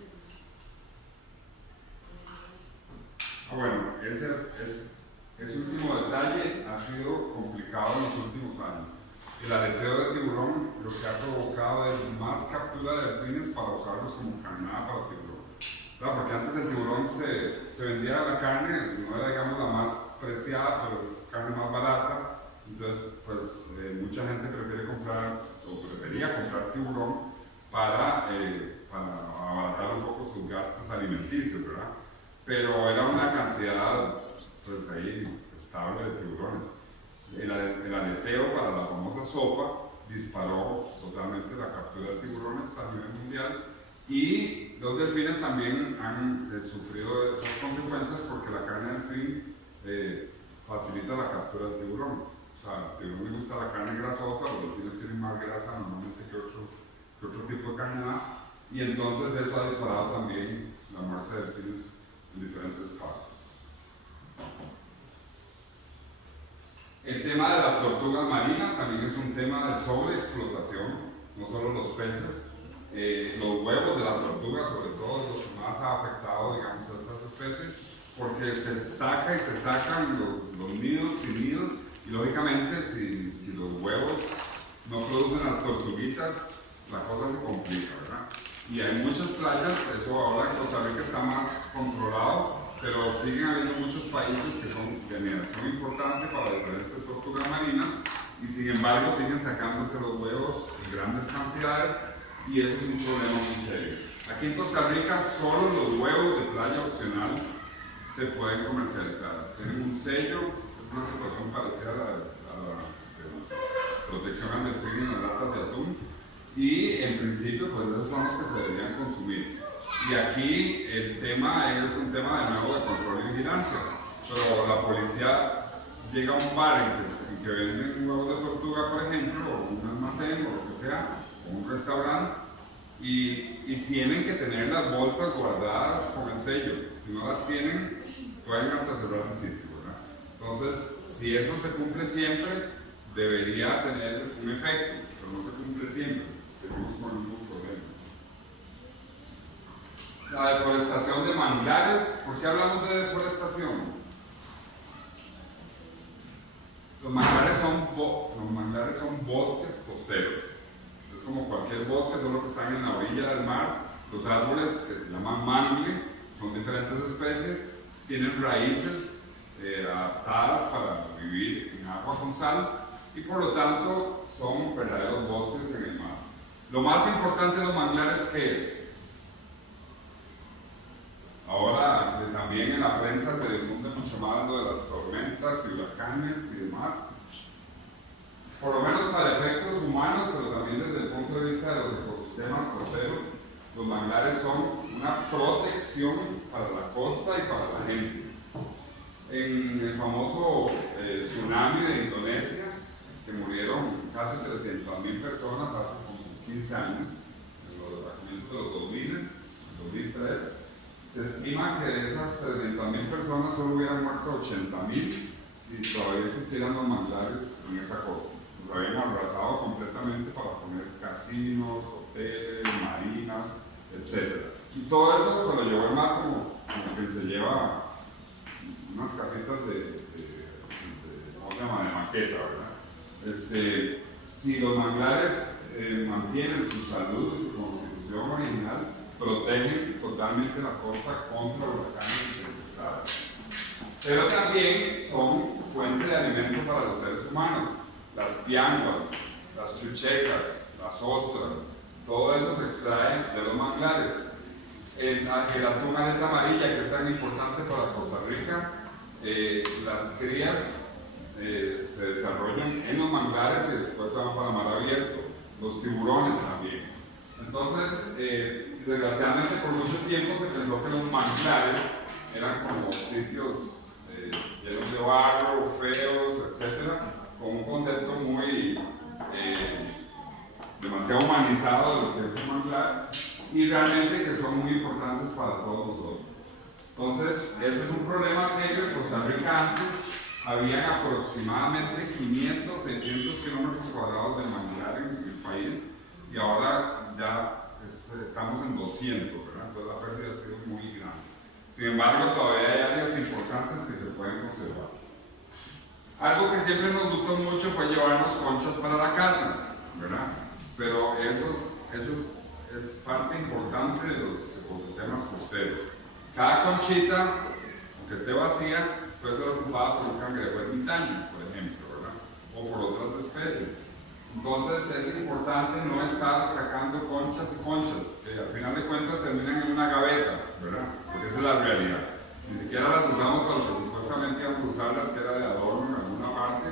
Bueno, ese último detalle ha sido complicado en los últimos años. El aleteo de tiburón lo que ha provocado es más captura de delfines para usarlos como carnada para tiburón. ¿verdad? Porque antes el tiburón se vendía la carne, no era digamos la más preciada, pero es carne más barata. Entonces, pues mucha gente prefiere comprar o prefería comprar tiburón para abaratar un poco sus gastos alimenticios, ¿verdad? Pero era una cantidad, pues ahí, estable de tiburones. El aleteo para la famosa sopa disparó totalmente la captura de tiburones a nivel mundial, y los delfines también han sufrido esas consecuencias porque la carne de delfín facilita la captura del tiburón. O sea, al tiburón le gusta la carne grasosa, los delfines tienen más grasa normalmente que otro tipo de carne, y entonces eso ha disparado también la muerte de delfines en diferentes partes. El tema de las tortugas marinas también es un tema de sobreexplotación, no solo los peces. Los huevos de la tortuga, sobre todo, es lo que más ha afectado, digamos, a estas especies, porque se sacan los nidos sin nidos, y lógicamente si los huevos no producen las tortuguitas, la cosa se complica, ¿verdad? Y hay muchas playas, eso ahora en Costa Rica está más controlado, pero siguen habiendo muchos países que son de generación importante para diferentes tortugas marinas, y sin embargo siguen sacándose los huevos en grandes cantidades, y eso es un problema muy serio. Aquí en Costa Rica solo los huevos de playa opcional se pueden comercializar. Tienen un sello, es una situación parecida a la protección al delfín en las latas de atún, y en principio pues esos son los que se deberían consumir. Y aquí el tema es un tema de nuevo de control y vigilancia, pero la policía llega a un bar en que venden huevos de tortuga, por ejemplo, o un almacén o lo que sea, o un restaurante, y tienen que tener las bolsas guardadas con el sello. Si no las tienen, pueden hasta cerrar el sitio, ¿verdad? Entonces, si eso se cumple siempre, debería tener un efecto, pero no se cumple siempre. Tenemos con el mismo problema. La deforestación de manglares. ¿Por qué hablamos de deforestación? Los manglares son bosques costeros. Es como cualquier bosque, solo que están en la orilla del mar. Los árboles, que se llaman mangle, son diferentes especies, tienen raíces adaptadas para vivir en agua con sal, y por lo tanto son verdaderos bosques en el mar. Lo más importante de los manglares, ¿qué es? Ahora también en la prensa se difunde mucho más lo de las tormentas y huracanes y demás. Por lo menos para efectos humanos, pero también desde el punto de vista de los ecosistemas costeros, los manglares son una protección para la costa y para la gente. En el famoso tsunami de Indonesia, que murieron casi 300.000 personas hace como 15 años, a comienzos de los 2000, en 2003, se estima que de esas 300.000 personas solo hubieran muerto 80.000 si todavía existieran los manglares en esa costa. Los habían arrasado completamente para poner casinos, hoteles, marinas, etc. Y todo eso se lo llevó el mar como que se lleva unas casitas ¿cómo se llama? De maqueta, ¿verdad? Si los manglares mantienen su salud y su constitución original, protegen totalmente la costa contra huracanes y tempestades. Pero también son fuente de alimento para los seres humanos. Las pianguas, las chuchecas, las ostras, todo eso se extrae de los manglares. El atún aleta amarilla, que es tan importante para Costa Rica, las crías se desarrollan en los manglares y después se van para mar abierto. Los tiburones también. Entonces, desgraciadamente por mucho tiempo se pensó que los manglares eran como sitios llenos de barro, feos, etc., con un concepto muy demasiado humanizado de lo que es un manglar, y realmente que son muy importantes para todos nosotros. Entonces, eso es un problema serio. En Costa Rica antes habían aproximadamente 500, 600 kilómetros cuadrados de manglar en el país, y ahora ya estamos en 200, ¿verdad? Entonces la pérdida ha sido muy grande. Sin embargo, todavía hay áreas importantes que se pueden conservar. Algo que siempre nos gustó mucho fue llevarnos conchas para la casa, ¿verdad? Pero esos es parte importante de los ecosistemas costeros. Cada conchita, aunque esté vacía, puede ser ocupada por un cangrejo ermitaño, por ejemplo, ¿verdad? O por otras especies. Entonces es importante no estar sacando conchas y conchas, que al final de cuentas terminan en una gaveta, ¿verdad? Porque esa es la realidad. Ni siquiera las usamos para lo que supuestamente íbamos a usarlas, que era de adorno en alguna parte,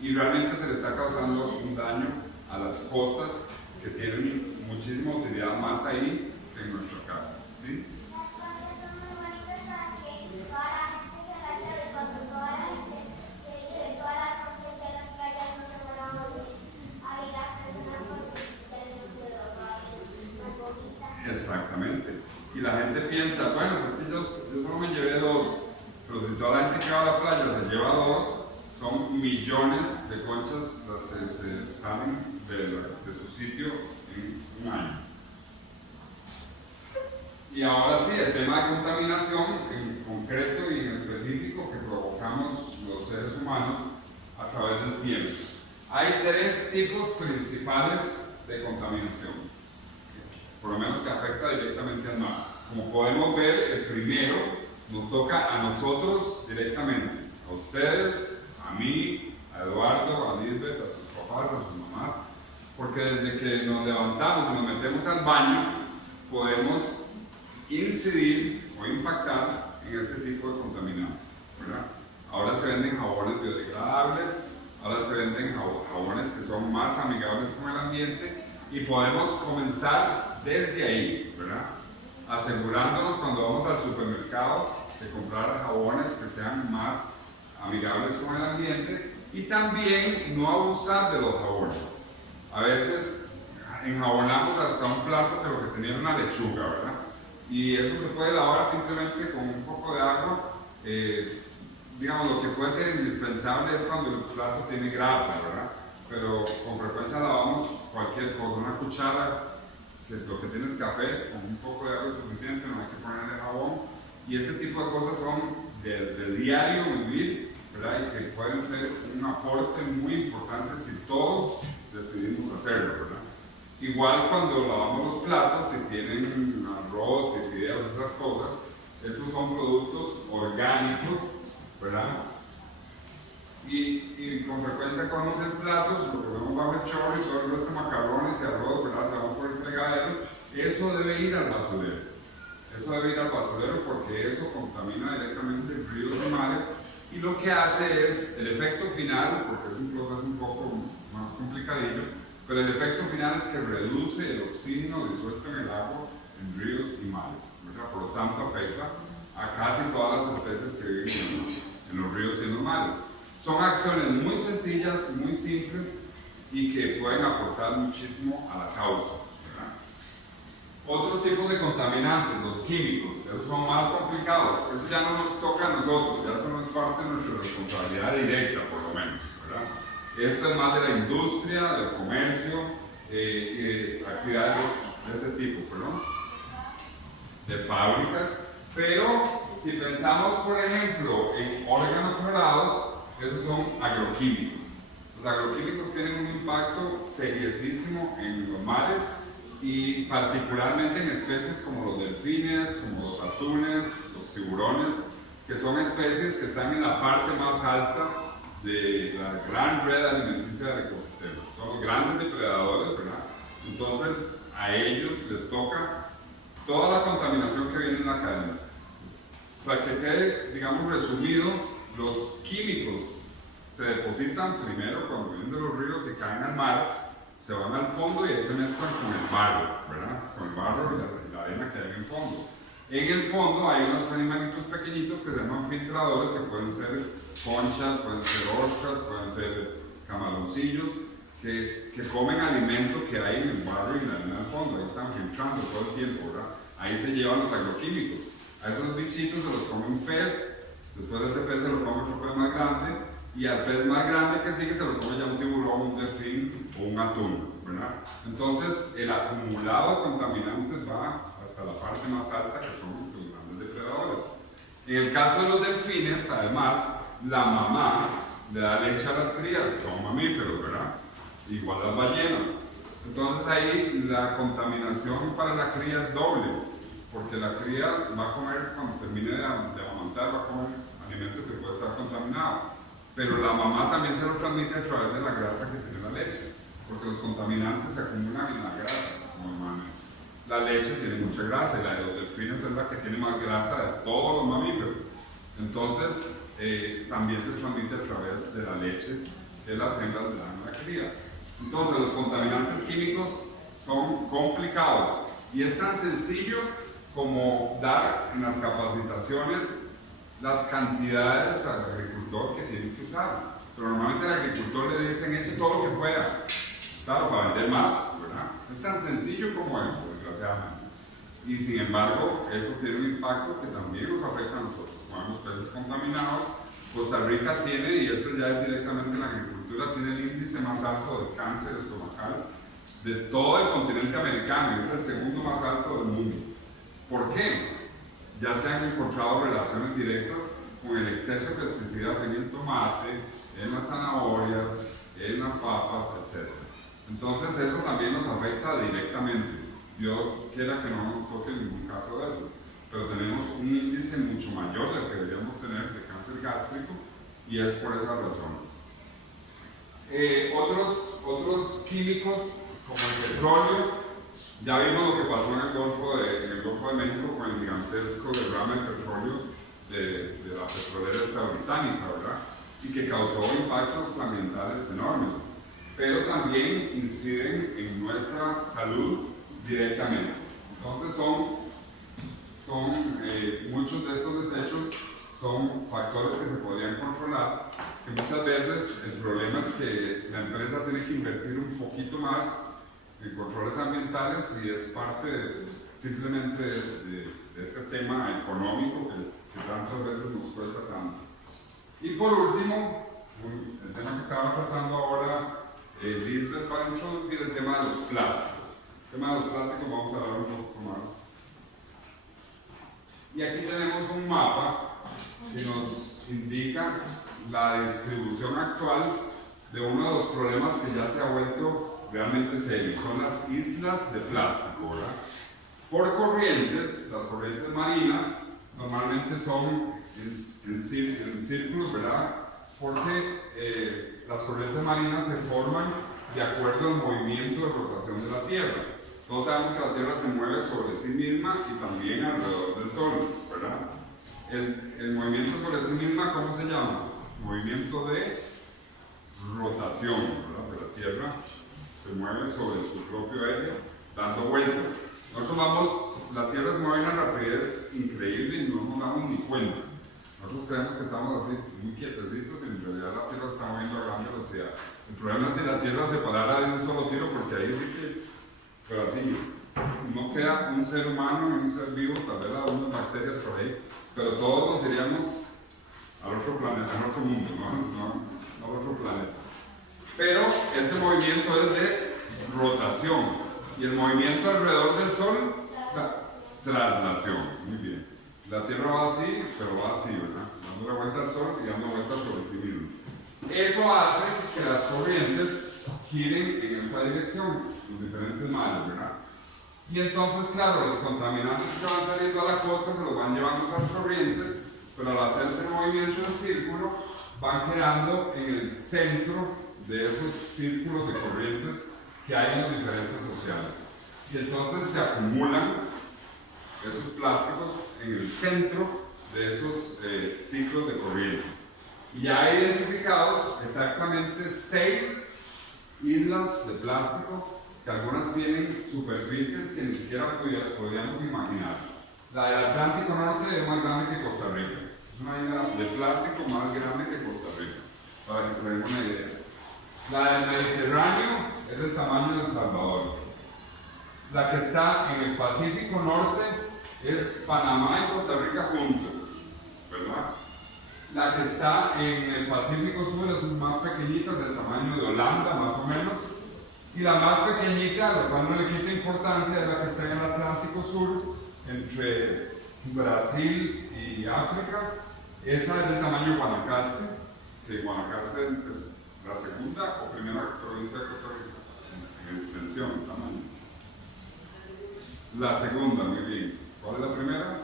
y realmente se le está causando un daño a las costas que tienen muchísima utilidad más ahí que en nuestro caso, ¿sí? Las conchas son muy bonitas para que toda la gente se la lleve cuando toda la gente de todas las conchas de las playas no se van a morir. Ahí las personas porque tenemos de robar una poquita. Exactamente. Y la gente piensa, bueno, pues que yo solo me llevé 2, pero si toda la gente que va a la playa se lleva 2, son millones de conchas las que se salen de su sitio en un año. Y ahora sí, el tema de contaminación en concreto y en específico que provocamos los seres humanos a través del tiempo. Hay 3 tipos principales de contaminación, por lo menos que afecta directamente al mar. Como podemos ver, el primero nos toca a nosotros directamente, a ustedes, a mí, a Eduardo, a Lisbeth, a sus papás, a sus mamás, porque desde que nos levantamos y nos metemos al baño, podemos incidir o impactar en este tipo de contaminantes, ¿verdad? Ahora se venden jabones biodegradables, ahora se venden jabones que son más amigables con el ambiente y podemos comenzar desde ahí, ¿verdad? Asegurándonos cuando vamos al supermercado de comprar jabones que sean más amigables con el ambiente y también no abusar de los jabones. A veces enjabonamos hasta un plato que lo que tenía era una lechuga, ¿verdad? Y eso se puede lavar simplemente con un poco de agua. Digamos, lo que puede ser indispensable es cuando el plato tiene grasa, ¿verdad? Pero con frecuencia lavamos cualquier cosa, una cuchara, que lo que tiene es café, con un poco de agua es suficiente, no hay que ponerle jabón. Y ese tipo de cosas son de diario vivir, ¿verdad? Y que pueden ser un aporte muy importante si todos decidimos hacerlo, ¿verdad? Igual cuando lavamos los platos, si tienen arroz y fideos, esas cosas, esos son productos orgánicos, ¿verdad? Y con frecuencia cogemos el plato, lo ponemos bajo el chorro y todo el resto de macarrones y arroz, ¿verdad? Se van por el fregadero. Eso debe ir al basurero. Eso debe ir al basurero porque eso contamina directamente ríos y mares. Y lo que hace es, el efecto final, porque es un proceso un poco más complicadillo, pero el efecto final es que reduce el oxígeno disuelto en el agua en ríos y mares, ¿verdad? Por lo tanto afecta a casi todas las especies que viven en los ríos y en los mares. Son acciones muy sencillas, muy simples y que pueden aportar muchísimo a la causa, ¿verdad? Otros tipos de contaminantes, los químicos, esos son más complicados, eso ya no nos toca a nosotros, ya eso no es parte de nuestra responsabilidad directa, por lo menos, ¿verdad? Esto es más de la industria, del comercio y de actividades de ese tipo, perdón, de fábricas. Pero si pensamos, por ejemplo, en organoclorados, esos son agroquímicos. Los agroquímicos tienen un impacto seriosísimo en los mares y particularmente en especies como los delfines, como los atunes, los tiburones, que son especies que están en la parte más alta de la gran red alimenticia del ecosistema. Son los grandes depredadores, ¿verdad? Entonces a ellos les toca toda la contaminación que viene en la cadena. Para que quede, digamos, resumido, los químicos se depositan primero cuando vienen de los ríos y caen al mar, se van al fondo y ahí se mezclan con el barro, ¿verdad? Con el barro y la arena que hay en el fondo. En el fondo hay unos animalitos pequeñitos que se llaman filtradores, que pueden ser conchas, pueden ser ostras, pueden ser camaroncillos, que comen alimento que hay en el barro y la arena al fondo. Ahí están filtrando todo el tiempo, ¿verdad? Ahí se llevan los agroquímicos. A esos bichitos se los come un pez, después de ese pez se lo come otro pez más grande, y al pez más grande que sigue se lo come ya un tiburón, un delfín o un atún, ¿verdad? Entonces el acumulado de contaminantes va hasta la parte más alta, que son los grandes depredadores. En el caso de los delfines, además, la mamá le da leche a las crías, son mamíferos, ¿verdad? Igual las ballenas. Entonces ahí la contaminación para la cría es doble, porque la cría va a comer, cuando termine de amamantar, va a comer alimento que puede estar contaminado. Pero la mamá también se lo transmite a través de la grasa que tiene la leche, porque los contaminantes se acumulan en la grasa, normalmente. La leche tiene mucha grasa y la de los delfines es la que tiene más grasa de todos los mamíferos. Entonces, también se transmite a través de la leche que las hembras le dan a la cría. Entonces, los contaminantes químicos son complicados y es tan sencillo como dar en las capacitaciones las cantidades al agricultor que tiene que usar. Pero normalmente al agricultor le dicen eche todo lo que pueda, claro, para vender más, ¿verdad? Es tan sencillo como eso, desgraciadamente. Y sin embargo, eso tiene un impacto que también nos afecta a nosotros. Comemos peces contaminados. Costa Rica tiene, y esto ya es directamente en la agricultura, tiene el índice más alto de cáncer estomacal de todo el continente americano, y es el segundo más alto del mundo. ¿Por qué? Ya se han encontrado relaciones directas con el exceso de pesticidas en el tomate, en las zanahorias, en las papas, etc. Entonces eso también nos afecta directamente. Dios quiera que no nos toque ningún caso de eso, pero tenemos un índice mucho mayor del que deberíamos tener de cáncer gástrico y es por esas razones. Otros químicos como el petróleo, ya vimos lo que pasó en el Golfo de México con el gigantesco derrame de petróleo de la petrolera esta británica, ¿verdad? Y que causó impactos ambientales enormes, pero también inciden en nuestra salud directamente. Entonces muchos de estos desechos son factores que se podrían controlar, que muchas veces el problema es que la empresa tiene que invertir un poquito más en controles ambientales y es parte simplemente de ese tema económico que tantas veces nos cuesta tanto. Y por último, el tema que estaba tratando ahora Lisbeth, para introducir el tema de los plásticos. El tema de los plásticos vamos a hablar un poco más. Y aquí tenemos un mapa que nos indica la distribución actual de uno de los problemas que ya se ha vuelto realmente serio. Son las islas de plástico, ¿verdad? Por corrientes, las corrientes marinas normalmente son en círculos, ¿verdad? Porque las corrientes marinas se forman de acuerdo al movimiento de rotación de la Tierra. Todos sabemos que la Tierra se mueve sobre sí misma y también alrededor del Sol, ¿verdad? El movimiento sobre sí misma, ¿cómo se llama? Movimiento de rotación, ¿verdad? De la Tierra se mueve sobre su propio eje, dando vueltas. La Tierra se mueve a una rapidez increíble y no nos damos ni cuenta. Nosotros creemos que estamos así, muy quietecitos, y en realidad la Tierra se está moviendo a gran velocidad. El problema es si la Tierra se parara de un solo tiro, porque ahí sí que, pero así, no queda un ser humano ni un ser vivo, tal vez algunas bacterias por ahí, pero todos nos iríamos al otro planeta, al otro mundo, no al otro planeta. Pero ese movimiento es de rotación, y el movimiento alrededor del Sol, o sea, traslación, muy bien. La Tierra va así, pero va así, ¿verdad? Dando la vuelta al Sol y dando vueltas sobre sí mismo. Eso hace que las corrientes giren en esta dirección, los diferentes mares, ¿verdad? Y entonces, claro, los contaminantes que van saliendo a la costa se los van llevando esas corrientes, pero al hacerse el movimiento en círculo, van creando en el centro de esos círculos de corrientes que hay en los diferentes océanos. Y entonces se acumulan esos plásticos en el centro de esos ciclos de corrientes. Y ya hay identificados exactamente 6 islas de plástico, que algunas tienen superficies que ni siquiera podríamos imaginar. La del Atlántico Norte es más grande que Costa Rica. Es una isla de plástico más grande que Costa Rica, para que se den una idea. La del Mediterráneo es del tamaño de El Salvador. La que está en el Pacífico Norte es Panamá y Costa Rica juntos, ¿verdad? La que está en el Pacífico Sur es más pequeñita, del tamaño de Holanda, más o menos. Y la más pequeñita, a la cual no le quita importancia, es la que está en el Atlántico Sur, entre Brasil y África. Esa es del tamaño de Guanacaste, que Guanacaste es la segunda o primera provincia de Costa Rica en extensión. dimensión, tamaño. La segunda, muy bien. ¿Cuál es la primera?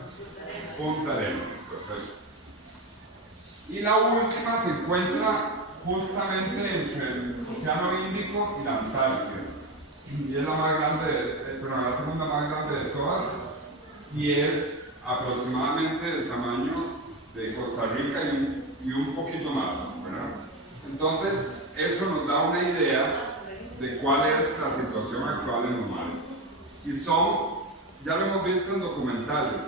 Punta Arenas, perfecto. Y la última se encuentra justamente entre el Océano Índico y la Antártida. Y es la más grande, la segunda más grande de todas, y es aproximadamente del tamaño de Costa Rica y un poquito más, ¿verdad? Entonces, eso nos da una idea de cuál es la situación actual en los mares. Y ya lo hemos visto en documentales,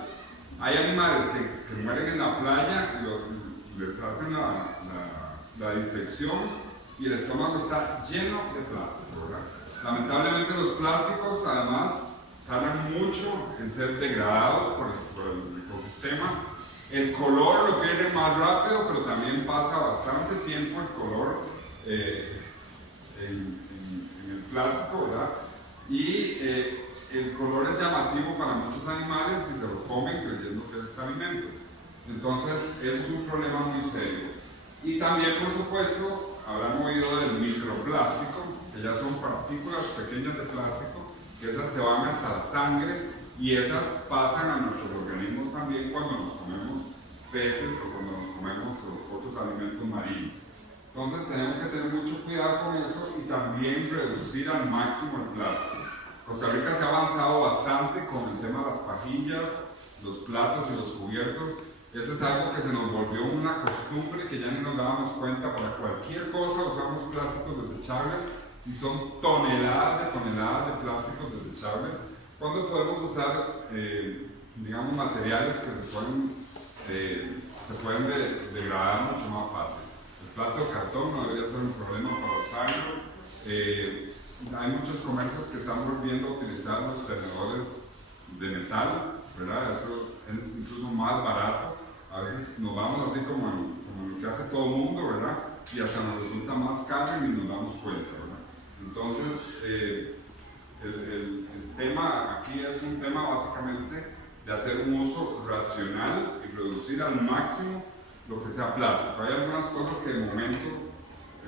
hay animales que mueren en la playa y les hacen la disección y el estómago está lleno de plástico, ¿verdad? Lamentablemente los plásticos además tardan mucho en ser degradados por el ecosistema. El color lo pierde más rápido, pero también pasa bastante tiempo el color en el plástico, ¿verdad? Y el color es llamativo para muchos animales y se lo comen creyendo que es alimento. Entonces, eso es un problema muy serio. Y también, por supuesto, habrán oído del microplástico, que ya son partículas pequeñas de plástico, que esas se van hasta la sangre y esas pasan a nuestros organismos también cuando nos comemos peces o cuando nos comemos otros alimentos marinos. Entonces tenemos que tener mucho cuidado con eso y también reducir al máximo el plástico. Costa Rica se ha avanzado bastante con el tema de las pajillas, los platos y los cubiertos. Eso es algo que se nos volvió una costumbre que ya ni nos dábamos cuenta. Para cualquier cosa usamos plásticos desechables y son toneladas de plásticos desechables, cuando podemos usar, digamos, materiales que se pueden degradar mucho más fácil. El plato de cartón no debería ser un problema para usarlo. Hay muchos comercios que están volviendo a utilizar los tenedores de metal, ¿verdad? Eso es incluso más barato. A veces nos vamos así como lo que hace todo el mundo, ¿verdad? Y hasta nos resulta más caro y ni nos damos cuenta, ¿verdad? Entonces, el tema aquí es un tema básicamente de hacer un uso racional y reducir al máximo lo que sea plástico. Hay algunas cosas que de momento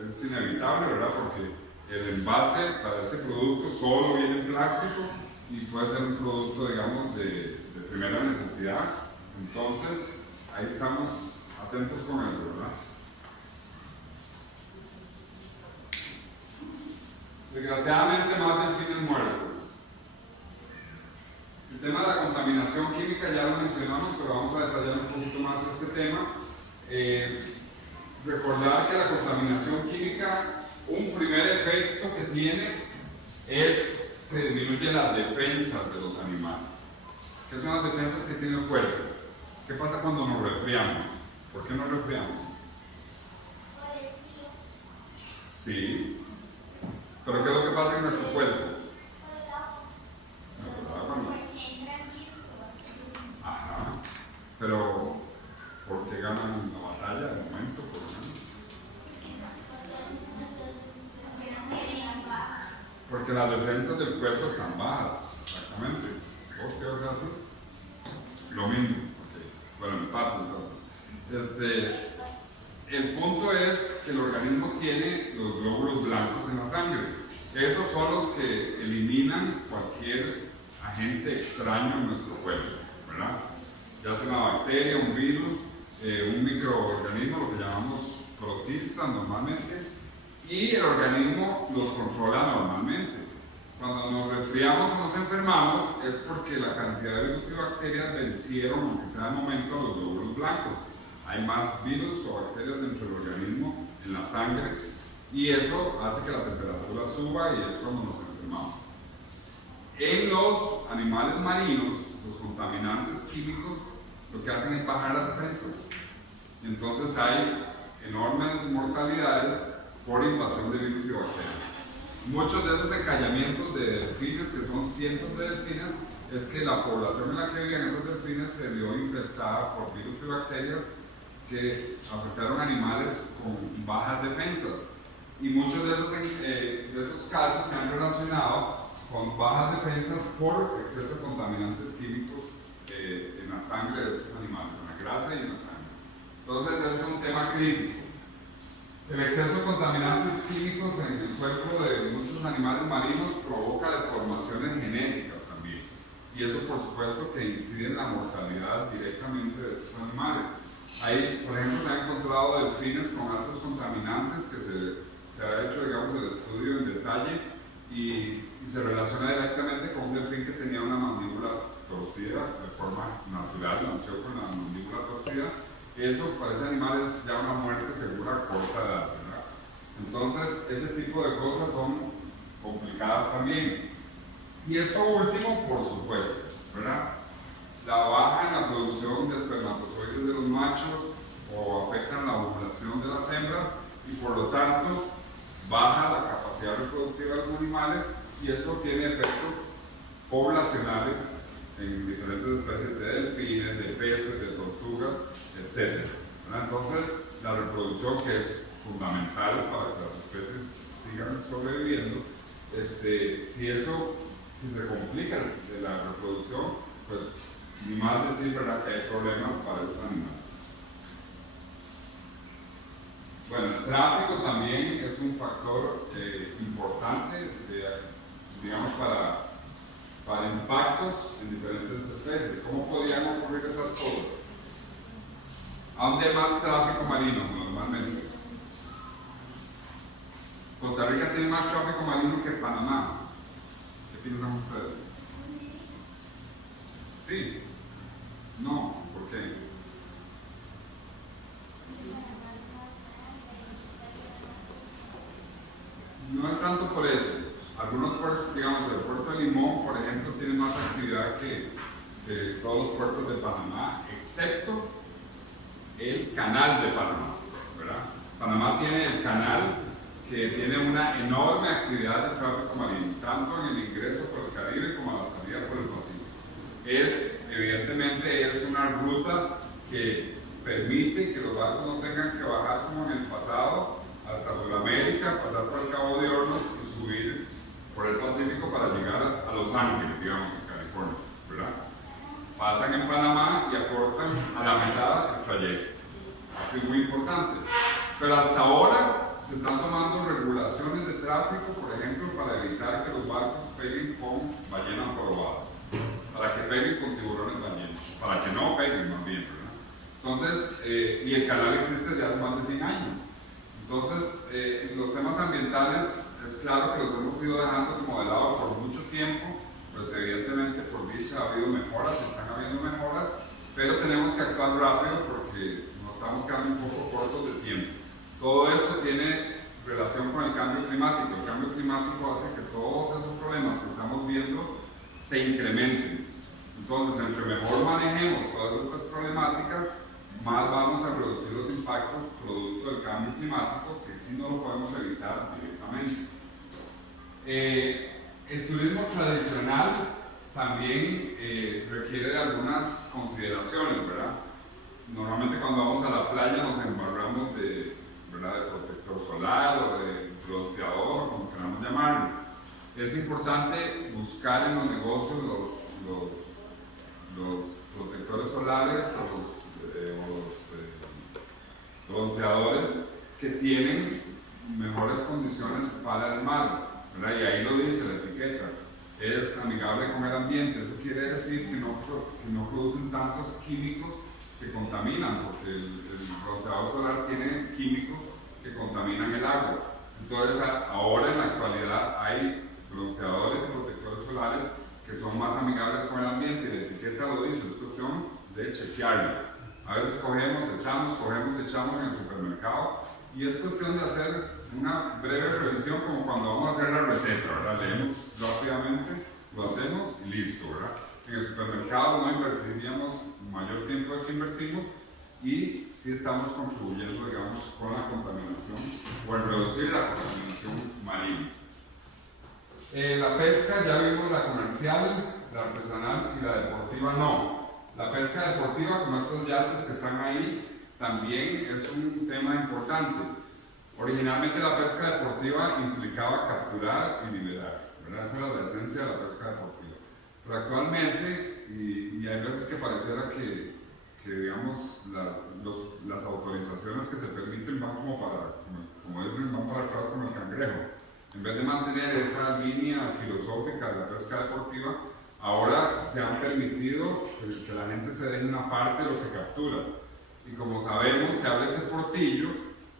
es inevitable, ¿verdad? Porque el envase para ese producto solo viene en plástico y puede ser un producto, digamos, de primera necesidad. Entonces, ahí estamos atentos con eso, ¿verdad? Desgraciadamente, más delfines muertos. El tema de la contaminación química ya lo mencionamos, pero vamos a detallar un poquito más este tema. Recordar que la contaminación química, un primer efecto que tiene es que disminuye las defensas de los animales. ¿Qué son las defensas que tiene el cuerpo? ¿Qué pasa cuando nos resfriamos? ¿Por qué nos resfriamos? Por el frío. Sí. ¿Pero qué es lo que pasa en nuestro cuerpo? Por el agua. No, el agua no. Porque entran virus o bacterias. Ajá. Pero, ¿por qué ganan la batalla de momento, por lo menos? Porque las defensas del cuerpo están bajas, exactamente. ¿Vos qué vas a hacer? Lo mismo. Okay. Bueno, empate entonces. El punto es que el organismo tiene los glóbulos blancos en la sangre. Esos son los que eliminan cualquier agente extraño en nuestro cuerpo, ¿verdad? Ya sea una bacteria, un virus, un microorganismo, lo que llamamos protistas normalmente, y el organismo los controla normalmente. Cuando nos resfriamos o nos enfermamos es porque la cantidad de virus y bacterias vencieron, aunque sea de momento, los glóbulos blancos. Hay más virus o bacterias dentro del organismo, en la sangre, y eso hace que la temperatura suba y es cuando nos enfermamos. En los animales marinos, los contaminantes químicos lo que hacen es bajar las defensas. Entonces hay enormes mortalidades por invasión de virus y bacterias. Muchos de esos encallamientos de delfines, que son cientos de delfines, es que la población en la que vivían esos delfines se vio infestada por virus y bacterias que afectaron animales con bajas defensas. Y muchos de esos casos se han relacionado con bajas defensas por exceso de contaminantes químicos en la sangre de esos animales, en la grasa y en la sangre. Entonces es un tema crítico. El exceso de contaminantes químicos en el cuerpo de muchos animales marinos provoca deformaciones genéticas también. Y eso, por supuesto, que incide en la mortalidad directamente de estos animales. Ahí, por ejemplo, se han encontrado delfines con altos contaminantes que se ha hecho, digamos, el estudio en detalle y se relaciona directamente con un delfín que tenía una mandíbula torcida de forma natural, nació con la mandíbula torcida. Eso para ese animal es ya una muerte segura a corta edad, ¿verdad? Entonces, ese tipo de cosas son complicadas también. Y esto último, por supuesto, ¿verdad? La baja en la producción de espermatozoides de los machos o afectan la ovulación de las hembras y por lo tanto baja la capacidad reproductiva de los animales y eso tiene efectos poblacionales en diferentes especies de delfines, de peces, de tortugas, etc. Entonces, la reproducción, que es fundamental para que las especies sigan sobreviviendo, si se complica de la reproducción, pues ni más decir, ¿verdad?, que hay problemas para los animales. Bueno, el tráfico también es un factor importante, digamos, para impactos en diferentes especies. ¿Cómo podrían ocurrir esas cosas? ¿A dónde hay más tráfico marino normalmente? Costa Rica tiene más tráfico marino que Panamá. ¿Qué piensan ustedes? Sí. No. ¿Por qué? No es tanto por eso. Algunos puertos, digamos, el puerto de Limón, por ejemplo, tiene más actividad que todos los puertos de Panamá, excepto el canal de Panamá, ¿verdad? Panamá tiene el canal que tiene una enorme actividad de tráfico marino, tanto en el ingreso por el Caribe como a la salida por el Pacífico. Evidentemente, es una ruta que permite que los barcos no tengan que bajar como en el pasado hasta Sudamérica, pasar por el Cabo de Hornos y subir por el Pacífico para llegar a Los Ángeles, digamos, en California, ¿verdad? Pasan en Panamá y aportan a la mitad el trayecto. Así es muy importante. Pero hasta ahora se están tomando regulaciones de tráfico, por ejemplo, para evitar que los barcos peguen con ballenas jorobadas, para que peguen con tiburones ballenas, para que no peguen más bien, ¿verdad? Entonces, y el canal existe desde hace más de 100 años. Entonces, los temas ambientales es claro que los hemos ido dejando como de lado por mucho tiempo, pues evidentemente por dicha ha habido mejoras, están habiendo mejoras, pero tenemos que actuar rápido porque nos estamos quedando un poco cortos de tiempo. Todo esto tiene relación con el cambio climático. El cambio climático hace que todos esos problemas que estamos viendo se incrementen. Entonces, entre mejor manejemos todas estas problemáticas, más vamos a reducir los impactos producto del cambio climático, que sí no lo podemos evitar directamente. El turismo tradicional también requiere de algunas consideraciones, ¿verdad? Normalmente cuando vamos a la playa nos embarramos de protector solar o de bronceador, como queramos llamarlo. Es importante buscar en los negocios los protectores solares o los bronceadores que tienen mejores condiciones para el mar, ¿verdad? Y ahí lo dice la etiqueta, es amigable con el ambiente. Eso quiere decir que no producen tantos químicos que contaminan, porque el bronceador solar tiene químicos que contaminan el agua. Entonces, ahora en la actualidad hay bronceadores y protectores solares que son más amigables con el ambiente, y la etiqueta lo dice, es cuestión de chequearlo. A veces cogemos, echamos en el supermercado y es cuestión de hacer una breve revisión, como cuando vamos a hacer la receta, ¿verdad? Leemos rápidamente, lo hacemos y listo, ¿verdad? En el supermercado no invertiríamos mayor tiempo del que invertimos y sí estamos contribuyendo, digamos, con la contaminación o en reducir la contaminación marina. La pesca, ya vimos la comercial, la artesanal y la deportiva no. La pesca deportiva, como estos yates que están ahí, también es un tema importante. Originalmente la pesca deportiva implicaba capturar y liberar, ¿verdad? Esa era la esencia de la pesca deportiva. Pero actualmente, y hay veces que pareciera que digamos, las autorizaciones que se permiten van como dicen, van para atrás como el cangrejo. En vez de mantener esa línea filosófica de la pesca deportiva, ahora se han permitido que la gente se deje una parte de lo que captura. Y como sabemos, se abre ese portillo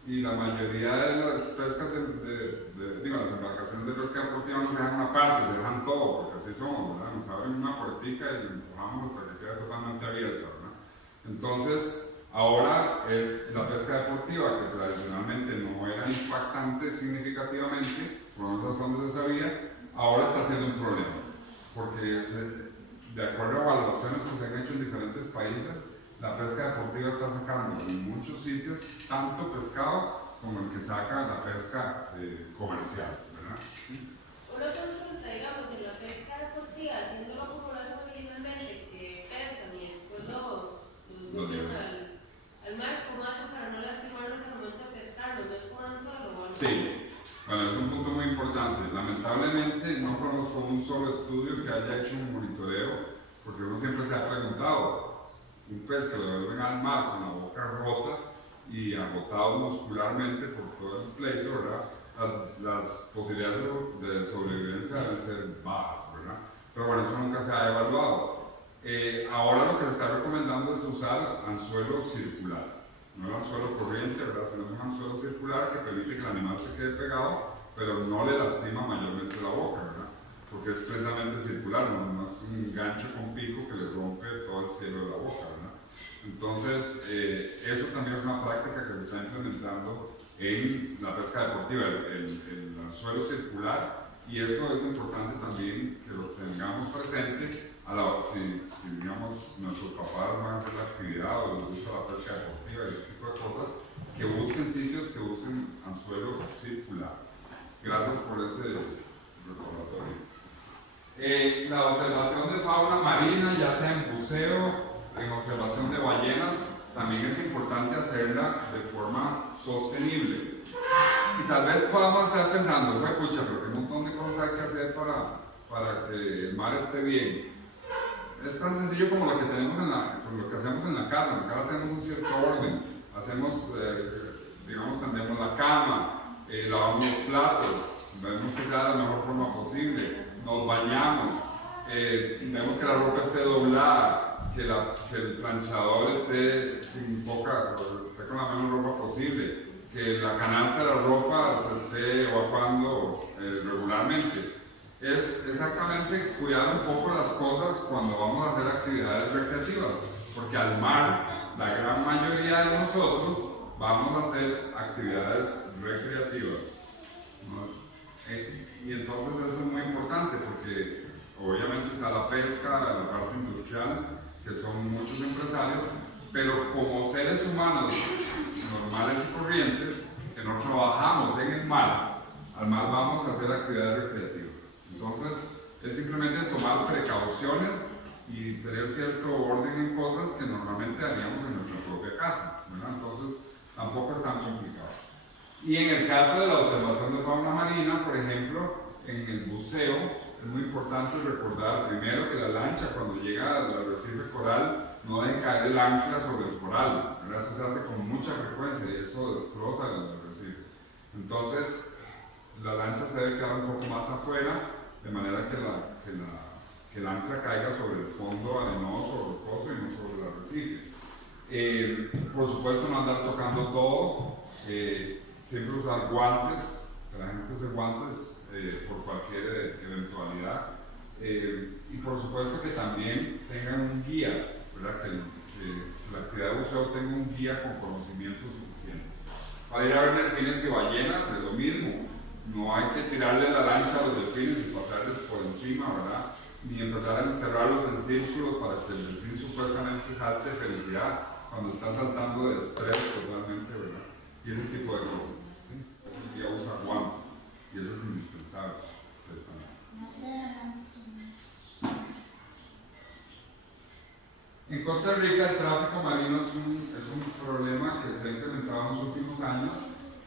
y la mayoría de las pescas las embarcaciones de pesca deportiva no se dejan una parte, se dejan todo, porque así somos, ¿verdad? Nos abren una puertica y lo empujamos hasta que quede totalmente abierta, ¿verdad? Entonces, ahora es la pesca deportiva, que tradicionalmente no era impactante significativamente, por lo menos hasta donde se sabía, ahora está siendo un problema, porque de acuerdo a evaluaciones que se han hecho en diferentes países, la pesca deportiva está sacando en muchos sitios tanto pescado como el que saca la pesca comercial, ¿verdad? Una consulta, digamos, en la pesca deportiva, haciéndolo como lo hacen originalmente, que pescan y después los llevan al mar, ¿cómo hacen para no lastimarlos al momento de pescarlos? ¿No es con anzuelo o algo? Sí, bueno, es un punto muy importante. Lamentablemente no conozco un solo estudio que haya hecho un monitoreo, porque uno siempre se ha preguntado, un pez que lo devuelven al mar con la boca rota y agotado muscularmente por todo el pleito, ¿verdad? Las posibilidades de sobrevivencia deben ser bajas, ¿verdad? Pero bueno, eso nunca se ha evaluado. Ahora lo que se está recomendando es usar anzuelo circular, no el anzuelo corriente, ¿verdad? Sino un anzuelo circular que permite que el animal se quede pegado, pero no le lastima mayormente la boca, ¿verdad? Porque es precisamente circular, no es un gancho con pico que le rompe todo el cielo de la boca, ¿verdad? Entonces, eso también es una práctica que se está implementando en la pesca deportiva, el anzuelo circular, y eso es importante también que lo tengamos presente si digamos nuestros papás van a hacer la actividad o les gusta la pesca deportiva y ese tipo de cosas, que busquen sitios que usen anzuelo circular. Gracias por ese recordatorio. La observación de fauna marina, ya sea en buceo, en observación de ballenas, también es importante hacerla de forma sostenible. Y tal vez podamos estar pensando, pucha, pero que un montón de cosas hay que hacer para que el mar esté bien. Es tan sencillo como lo que tenemos lo que hacemos en la casa. En la casa tenemos un cierto orden. Hacemos, digamos, tendemos la cama, lavamos los platos, vemos que sea de la mejor forma posible, nos bañamos, vemos que la ropa esté doblada, que el planchador esté esté con la menor ropa posible, que la canasta de la ropa se esté evacuando regularmente. Es exactamente cuidar un poco las cosas cuando vamos a hacer actividades recreativas, porque al mar la gran mayoría de nosotros vamos a hacer actividades recreativas, ¿no? Y entonces eso es muy importante porque obviamente está la pesca, la parte industrial, que son muchos empresarios, pero como seres humanos normales y corrientes, que no trabajamos en el mar, al mar vamos a hacer actividades recreativas. Entonces es simplemente tomar precauciones y tener cierto orden en cosas que normalmente haríamos en nuestra propia casa, ¿verdad? Entonces tampoco es tan complicado. Y en el caso de la observación de fauna marina, por ejemplo, en el buceo, es muy importante recordar primero que la lancha cuando llega al arrecife coral no deje caer el ancla sobre el coral, ¿verdad? Eso se hace con mucha frecuencia y eso destroza el arrecife. Entonces la lancha se debe quedar un poco más afuera, de manera que el ancla caiga sobre el fondo arenoso, rocoso y no sobre el arrecife. Por supuesto no andar tocando todo, siempre usar guantes, que la gente use guantes por cualquier eventualidad, y por supuesto que también tengan un guía, ¿verdad? Que la actividad de buceo tenga un guía con conocimientos suficientes. Para ir a ver delfines y ballenas es lo mismo, no hay que tirarle la lancha a los delfines y pasarles por encima, ¿verdad? Ni empezar a encerrarlos en círculos para que el delfín supuestamente salte de felicidad cuando está saltando de estrés totalmente, ¿verdad? Y ese tipo de cosas, ¿sí? El guía usa guantes y eso es indispensable. En Costa Rica el tráfico marino es un problema que se ha incrementado en los últimos años.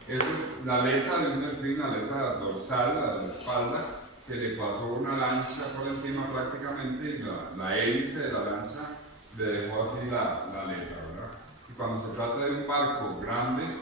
Eso es la aleta de un delfín, la aleta dorsal, la de la espalda, que le pasó una lancha por encima prácticamente y la hélice de la lancha le dejó así la aleta, ¿verdad? Y cuando se trata de un barco grande,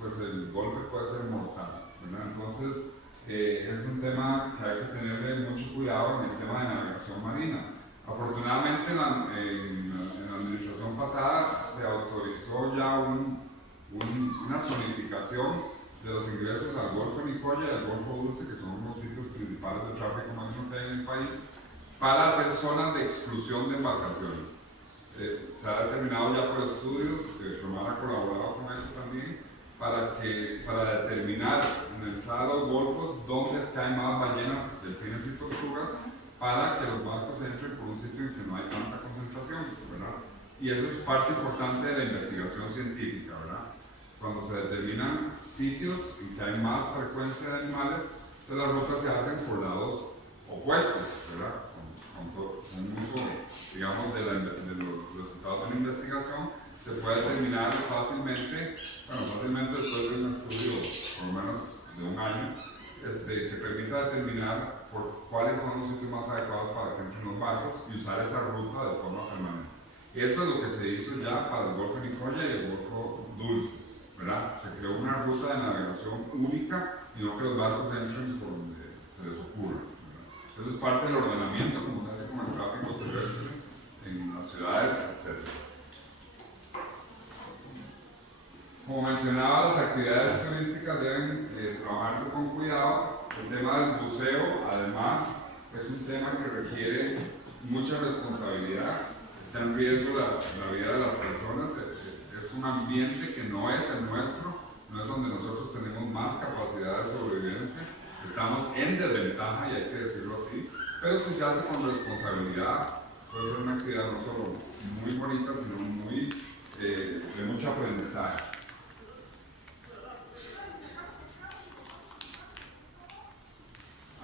pues el golpe puede ser mortal, ¿verdad? Entonces, es un tema que hay que tenerle mucho cuidado en el tema de navegación marina. Afortunadamente, en la administración pasada se autorizó ya una zonificación de los ingresos al Golfo de Nicoya y al Golfo Dulce, que son los sitios principales de tráfico marino que hay en el país, para hacer zonas de exclusión de embarcaciones. Se ha determinado ya por estudios, Romar ha colaborado con eso también, para determinar en la entrada de los golfos dónde es que hay más ballenas, delfines y tortugas, para que los barcos entren por un sitio en que no hay tanta concentración, ¿verdad? Y eso es parte importante de la investigación científica, ¿verdad? Cuando se determinan sitios en que hay más frecuencia de animales, entonces las rutas se hacen por lados opuestos, ¿verdad? Con un uso, digamos, de los resultados de la investigación, se puede determinar fácilmente después de un estudio por lo menos de un año, que permita determinar cuáles son los sitios más adecuados para que entren los barcos y usar esa ruta de forma permanente. Y eso es lo que se hizo ya para el Golfo de Nicoya y el Golfo Dulce, ¿verdad? Se creó una ruta de navegación única y no que los barcos entren por donde se les ocurra. Eso es parte del ordenamiento, como se hace con el tráfico terrestre en las ciudades, etc. Como mencionaba, las actividades turísticas deben trabajarse con cuidado. El tema del buceo, además, es un tema que requiere mucha responsabilidad. Está en riesgo la vida de las personas. Es un ambiente que no es el nuestro, no es donde nosotros tenemos más capacidad de sobrevivencia. Estamos en desventaja, y hay que decirlo así, pero si se hace con responsabilidad, puede ser una actividad no solo muy bonita, sino de mucho aprendizaje.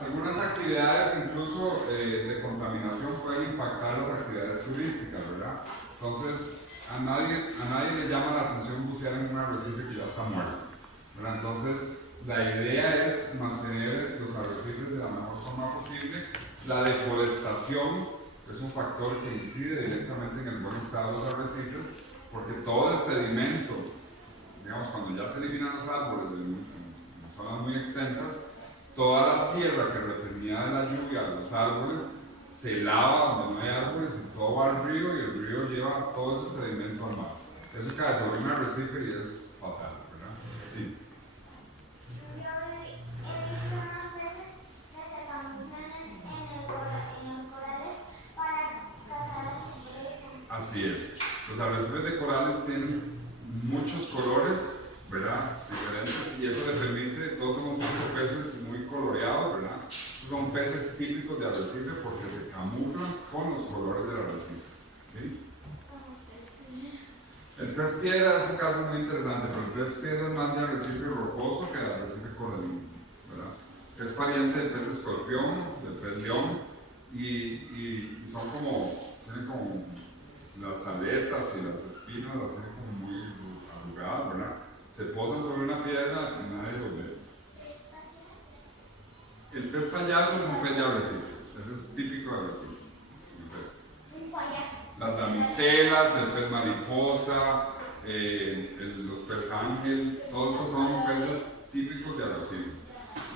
Algunas actividades, incluso de contaminación, pueden impactar las actividades turísticas, ¿verdad? Entonces, a nadie le llama la atención bucear en un arrecife que ya está muerto, ¿verdad? Entonces, la idea es mantener los arrecifes de la mejor forma posible. La deforestación es un factor que incide directamente en el buen estado de los arrecifes, porque todo el sedimento, digamos, cuando ya se eliminan los árboles en zonas muy extensas, toda la tierra que retenía de la lluvia los árboles se lava donde no hay árboles y todo va al río, y el río lleva todo ese sedimento al mar. Eso cae sobre un arrecife y es fatal, ¿verdad? Sí. Así es. Los arrecifes de corales tienen muchos colores, ¿verdad? Diferentes, y eso le permite, todos hemos visto peces muy coloreados, ¿verdad? Son peces típicos de arrecife porque se camuflan con los colores del arrecife, ¿sí? El pez piedra es un caso muy interesante, pero el pez piedra es más de arrecife rocoso que de arrecife coralino, ¿verdad? Es pariente del pez escorpión, del pez león, y son tienen como las aletas y las espinas las tienen como muy arrugadas, ¿verdad? Se posan sobre una piedra y nadie los ve. El pez payaso es un pez de arrecife, ese es típico de arrecife. Las damiselas, el pez mariposa, los pez ángel, todos estos son peces típicos de arrecifes.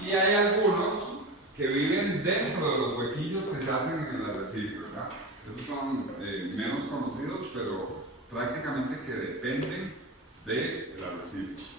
Y hay algunos que viven dentro de los huequillos que se hacen en el arrecife, ¿verdad? Esos son menos conocidos, pero prácticamente que dependen del arrecife.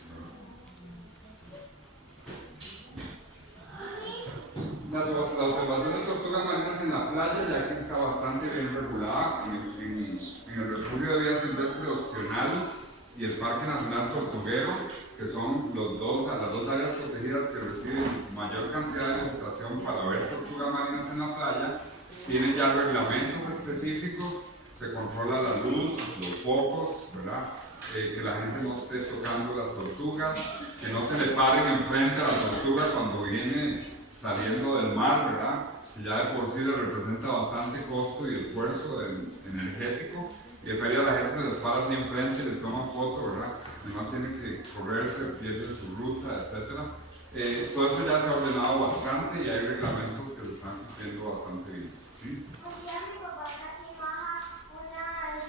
La observación de tortugas marinas en la playa ya que está bastante bien regulada en el Refugio de Vida Silvestre Ostional y el Parque Nacional Tortuguero, que son las dos áreas protegidas que reciben mayor cantidad de visitación para ver tortugas marinas en la playa. Tienen ya reglamentos específicos, se controla la luz, los focos, ¿verdad? Que la gente no esté tocando las tortugas, que no se le paren enfrente a la tortuga cuando viene saliendo del mar, ¿verdad? Que ya de por sí le representa bastante costo y esfuerzo energético, y de feria la gente se les para así enfrente y les toma foto, ¿verdad? Y no tiene que correrse, pierde su ruta, etc. Todo eso ya se ha ordenado bastante y hay reglamentos que se están cumpliendo bastante bien, ¿sí? Mi papá casi baja una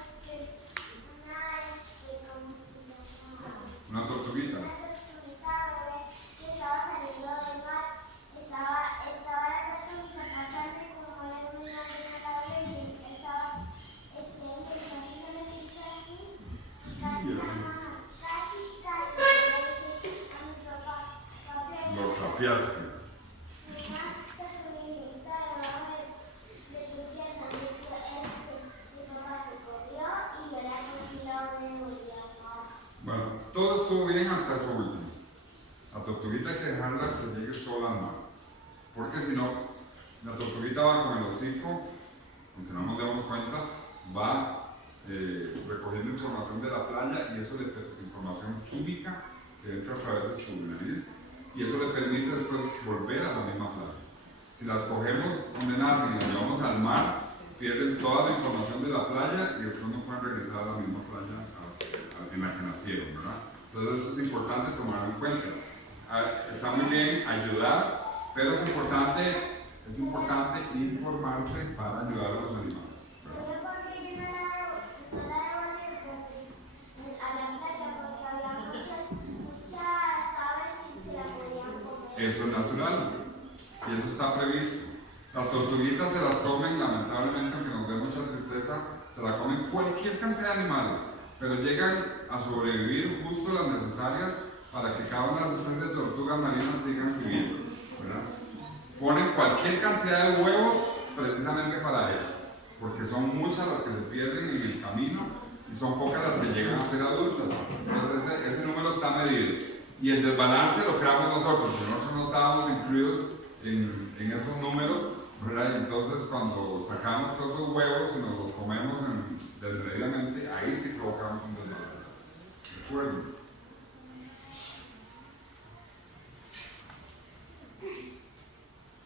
pateaste. Una tortuguita debajo de tu pierna. Mi papá se corrió y yo la cogí y la volví a agarrar. Bueno, todo estuvo bien hasta eso último. La tortuguita hay que dejarla que llegue sola al mar. Porque si no, la tortuguita va con el hocico, aunque no nos demos cuenta, va recogiendo información de la playa y eso le información química que entra a través de su nariz y eso le permite después volver a la misma playa. Si las cogemos donde nacen y las llevamos al mar, pierden toda la información de la playa y después no pueden regresar a la misma playa en la que nacieron, ¿verdad? Entonces eso es importante tomarlo en cuenta. Está muy bien ayudar, pero es importante informarse para ayudar a los animales, ¿verdad? Yo porque yo no la devolví a la playa porque había muchas aves y se la podían comer. Eso es natural y eso está previsto. Las tortuguitas se las comen, lamentablemente, aunque nos dé mucha tristeza, se la comen cualquier cantidad de animales, pero llegan a sobrevivir justo las necesarias para que cada una de las especies de tortugas marinas sigan viviendo, ¿verdad? Ponen cualquier cantidad de huevos precisamente para eso, porque son muchas las que se pierden en el camino y son pocas las que llegan a ser adultas. Entonces ese número está medido. Y el desbalance lo creamos nosotros, porque nosotros no estábamos incluidos en esos números, ¿verdad? Y entonces cuando sacamos todos esos huevos y nos los comemos desmedidamente, ahí sí provocamos un desbalance. ¿De acuerdo?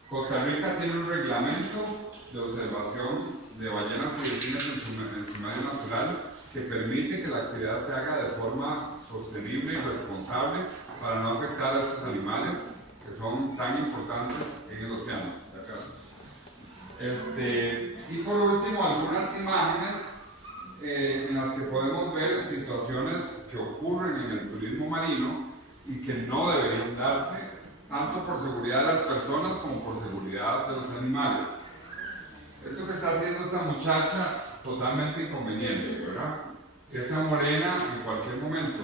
Costa Rica tiene un reglamento de observación de ballenas y delfines en su medio natural que permite que la actividad se haga de forma sostenible y responsable para no afectar a estos animales que son tan importantes en el océano. Y por último, algunas imágenes en las que podemos ver situaciones que ocurren en el turismo marino y que no deberían darse, tanto por seguridad de las personas como por seguridad de los animales. Esto que está haciendo esta muchacha, totalmente inconveniente, ¿verdad? Esa morena en cualquier momento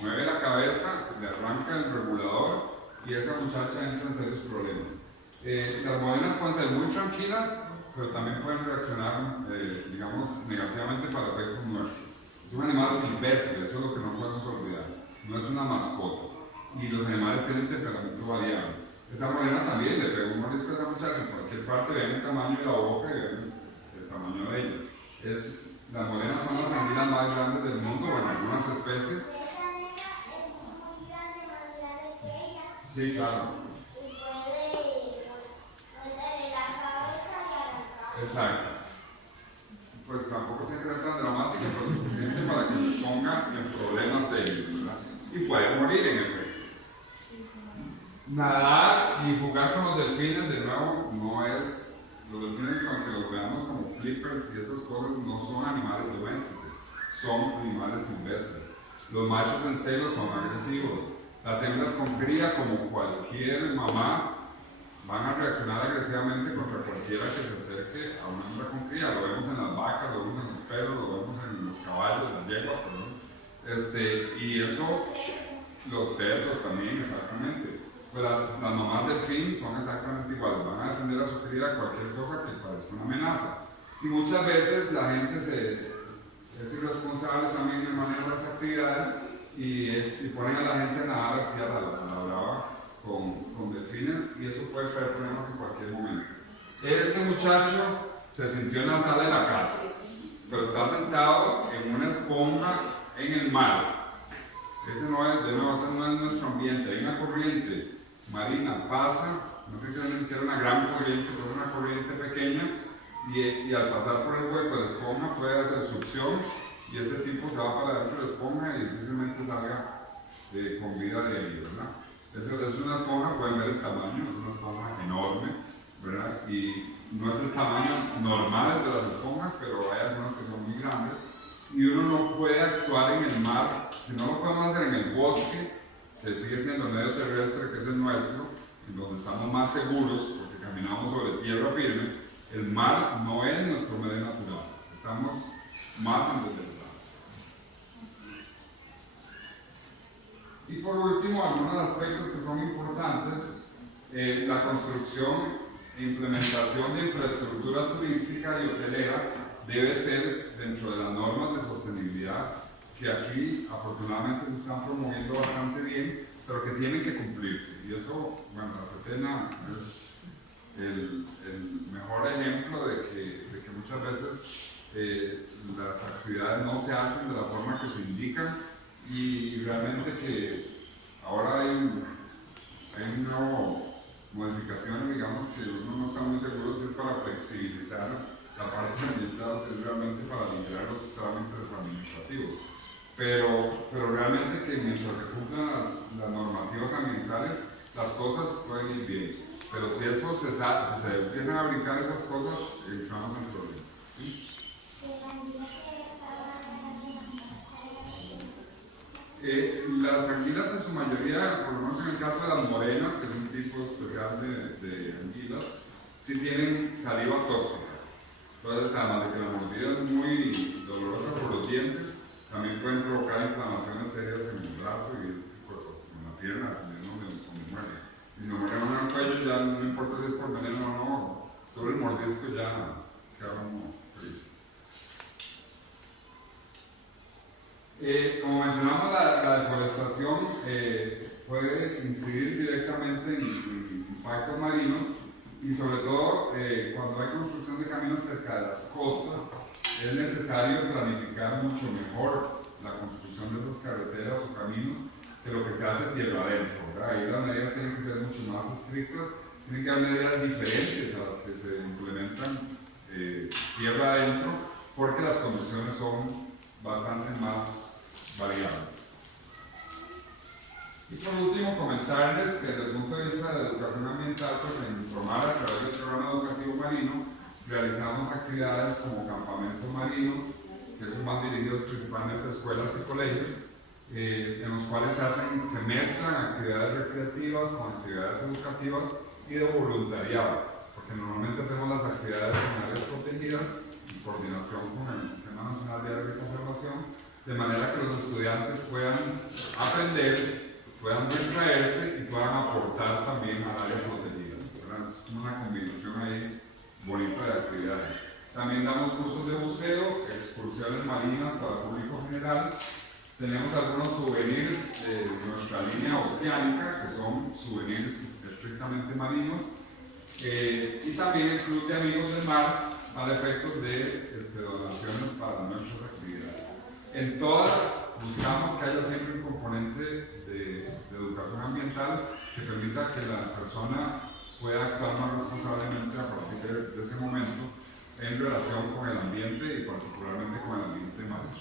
mueve la cabeza, le arranca el regulador y esa muchacha entra en serios problemas. Las morenas pueden ser muy tranquilas, pero también pueden reaccionar, digamos, negativamente para efectos nuestros. Es un animal silvestre, eso es lo que no podemos olvidar, no es una mascota. Y los animales tienen temperamento variable. Esa morena también le pegó un mordisco a esa muchacha, en cualquier parte vean el tamaño de la boca y vean el tamaño de ella. Las morenas son las anguilas más grandes del mundo, o en algunas especies. Esa nena es muy grande, más grande que ella. Sí, claro. Y puede morderle la cabeza y arrancar. Exacto. Pues tampoco tiene que ser tan dramática, pero suficiente para que se ponga en problemas serios, ¿verdad? Y puede morir en efecto. Nadar y jugar con los delfines, de nuevo, no es. Los delfines, aunque los veamos como flippers y esas cosas, no son animales domésticos, son animales silvestres. Los machos en celo son agresivos. Las hembras con cría, como cualquier mamá, van a reaccionar agresivamente contra cualquiera que se acerque a una hembra con cría. Lo vemos en las vacas, lo vemos en los perros, lo vemos en los caballos, las yeguas, perdón. Y eso, los cerdos también, exactamente. Pues las mamás delfín son exactamente iguales, van a defender a su cría cualquier cosa que parezca una amenaza. Y muchas veces la gente es irresponsable también en el manejo de las actividades y ponen a la gente a nadar así a la brava con delfines y eso puede traer problemas en cualquier momento. Este muchacho se sintió en la sala de la casa, pero está sentado en una esponja en el mar. Ese no es, de nuevo, ese no es nuestro ambiente. Hay una corriente marina, pasa, no sé si es ni siquiera una gran corriente, pero es una corriente pequeña y al pasar por el hueco de la esponja puede hacer succión y ese tipo se va para dentro de la esponja y difícilmente salga con vida de ahí, ¿verdad? Es una esponja, pueden ver el tamaño, es una esponja enorme, ¿verdad? Y no es el tamaño normal de las esponjas, pero hay algunas que son muy grandes y uno no puede actuar en el mar, si no lo podemos hacer en el bosque, que sigue siendo el medio terrestre, que es el nuestro, en donde estamos más seguros porque caminamos sobre tierra firme. El mar no es nuestro medio natural, estamos más en desventaja. Y por último, algunos aspectos que son importantes, la construcción e implementación de infraestructura turística y hotelera debe ser dentro de las normas de sostenibilidad que aquí afortunadamente se están promoviendo bastante bien, pero que tienen que cumplirse. Y eso, bueno, la Setena es el mejor ejemplo de que muchas veces las actividades no se hacen de la forma que se indican y realmente que ahora hay una modificación, digamos, que uno no está muy seguro si es para flexibilizar la parte ambiental o si es realmente para liberar los trámites administrativos. Pero realmente que mientras se cumplan las normativas ambientales, las cosas pueden ir bien. Pero si eso se empiezan a brincar esas cosas, entramos en problemas. ¿Sí? Las anguilas en su mayoría, por lo menos en el caso de las morenas, que es un tipo especial de anguilas, sí tienen saliva tóxica. Entonces, además de que la mordida es muy dolorosa por los dientes, también pueden provocar inflamaciones serias en el brazo y ese tipo de cosas, en la pierna, dependiendo de cómo muere. Y si me mueren en el cuello, ya no importa si es por veneno o no, sobre el mordisco ya queda como frío. Como mencionamos, la deforestación puede incidir directamente en impactos marinos y sobre todo cuando hay construcción de caminos cerca de las costas es necesario planificar mucho mejor la construcción de esas carreteras o caminos que lo que se hace tierra adentro, ¿verdad? Ahí las medidas tienen que ser mucho más estrictas, tienen que haber medidas diferentes a las que se implementan tierra adentro porque las condiciones son bastante más variables. Y por último, comentarles que desde el punto de vista de la educación ambiental, pues en Promar, a través del programa educativo marino, realizamos actividades como campamentos marinos, que son más dirigidos principalmente a escuelas y colegios, en los cuales se mezclan actividades recreativas con actividades educativas y de voluntariado, porque normalmente hacemos las actividades en áreas protegidas en coordinación con el Sistema Nacional de Áreas de Conservación, de manera que los estudiantes puedan aprender, puedan distraerse y puedan aportar también al área protegida. Es una combinación ahí bonita de actividades. También damos cursos de buceo, excursiones marinas para el público general. Tenemos algunos souvenirs de nuestra línea oceánica, que son souvenirs estrictamente marinos. Y también el Club de Amigos del Mar para efectos de donaciones para nuestras actividades. En todas buscamos que haya siempre un componente de educación ambiental que permita que la persona pueda actuar más responsablemente a partir de ese momento en relación con el ambiente y particularmente con el ambiente marino.